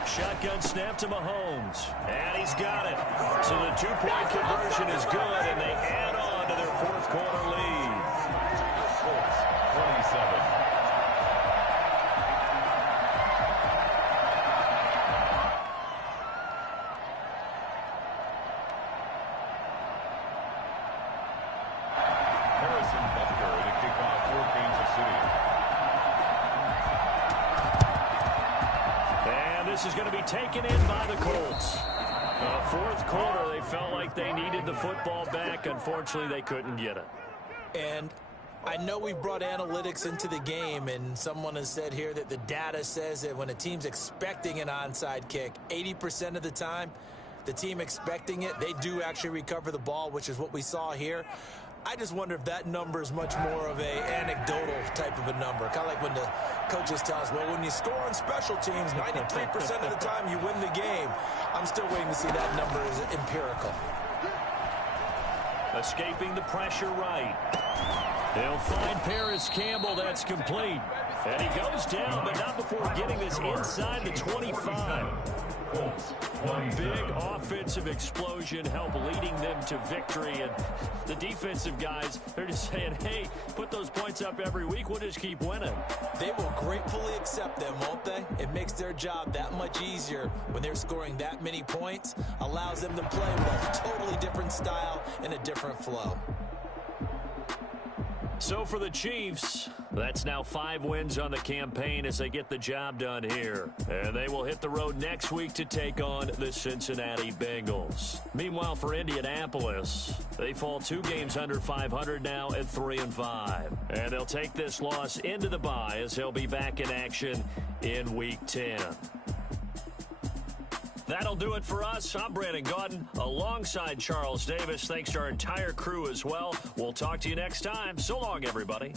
Shotgun snap to Mahomes. And he's got it. So the two-point conversion is good, and they add on to their fourth quarter lead. Colts 27. This is going to be taken in by the Colts. Fourth quarter, they felt like they needed the football back. Unfortunately, they couldn't get it. And I know we brought analytics into the game, and someone has said here that the data says that when a team's expecting an onside kick, 80% of the time, the team expecting it, they do actually recover the ball, which is what we saw here. I just wonder if that number is much more of a anecdotal type of a number. Kind of like when the coaches tell us, well, when you score on special teams, 93% of the time you win the game. I'm still waiting to see that number is empirical. Escaping the pressure right. They'll find Paris Campbell. That's complete. And he goes down, but not before getting this inside the 25. Big offensive explosion help leading them to victory. And the defensive guys, they're just saying, hey, put those points up every week. We'll just keep winning. They will gratefully accept them, won't they? It makes their job that much easier when they're scoring that many points. Allows them to play with a totally different style and a different flow. So for the Chiefs, that's now 5 wins on the campaign as they get the job done here. And they will hit the road next week to take on the Cincinnati Bengals. Meanwhile, for Indianapolis, they fall 2 games under 500 now at 3-5. And they'll take this loss into the bye as they'll be back in action in Week 10. That'll do it for us. I'm Brandon Gaudin alongside Charles Davis. Thanks to our entire crew as well. We'll talk to you next time. So long, everybody.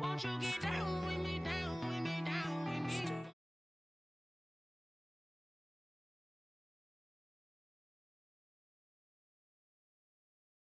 Won't you get down with me, down with me?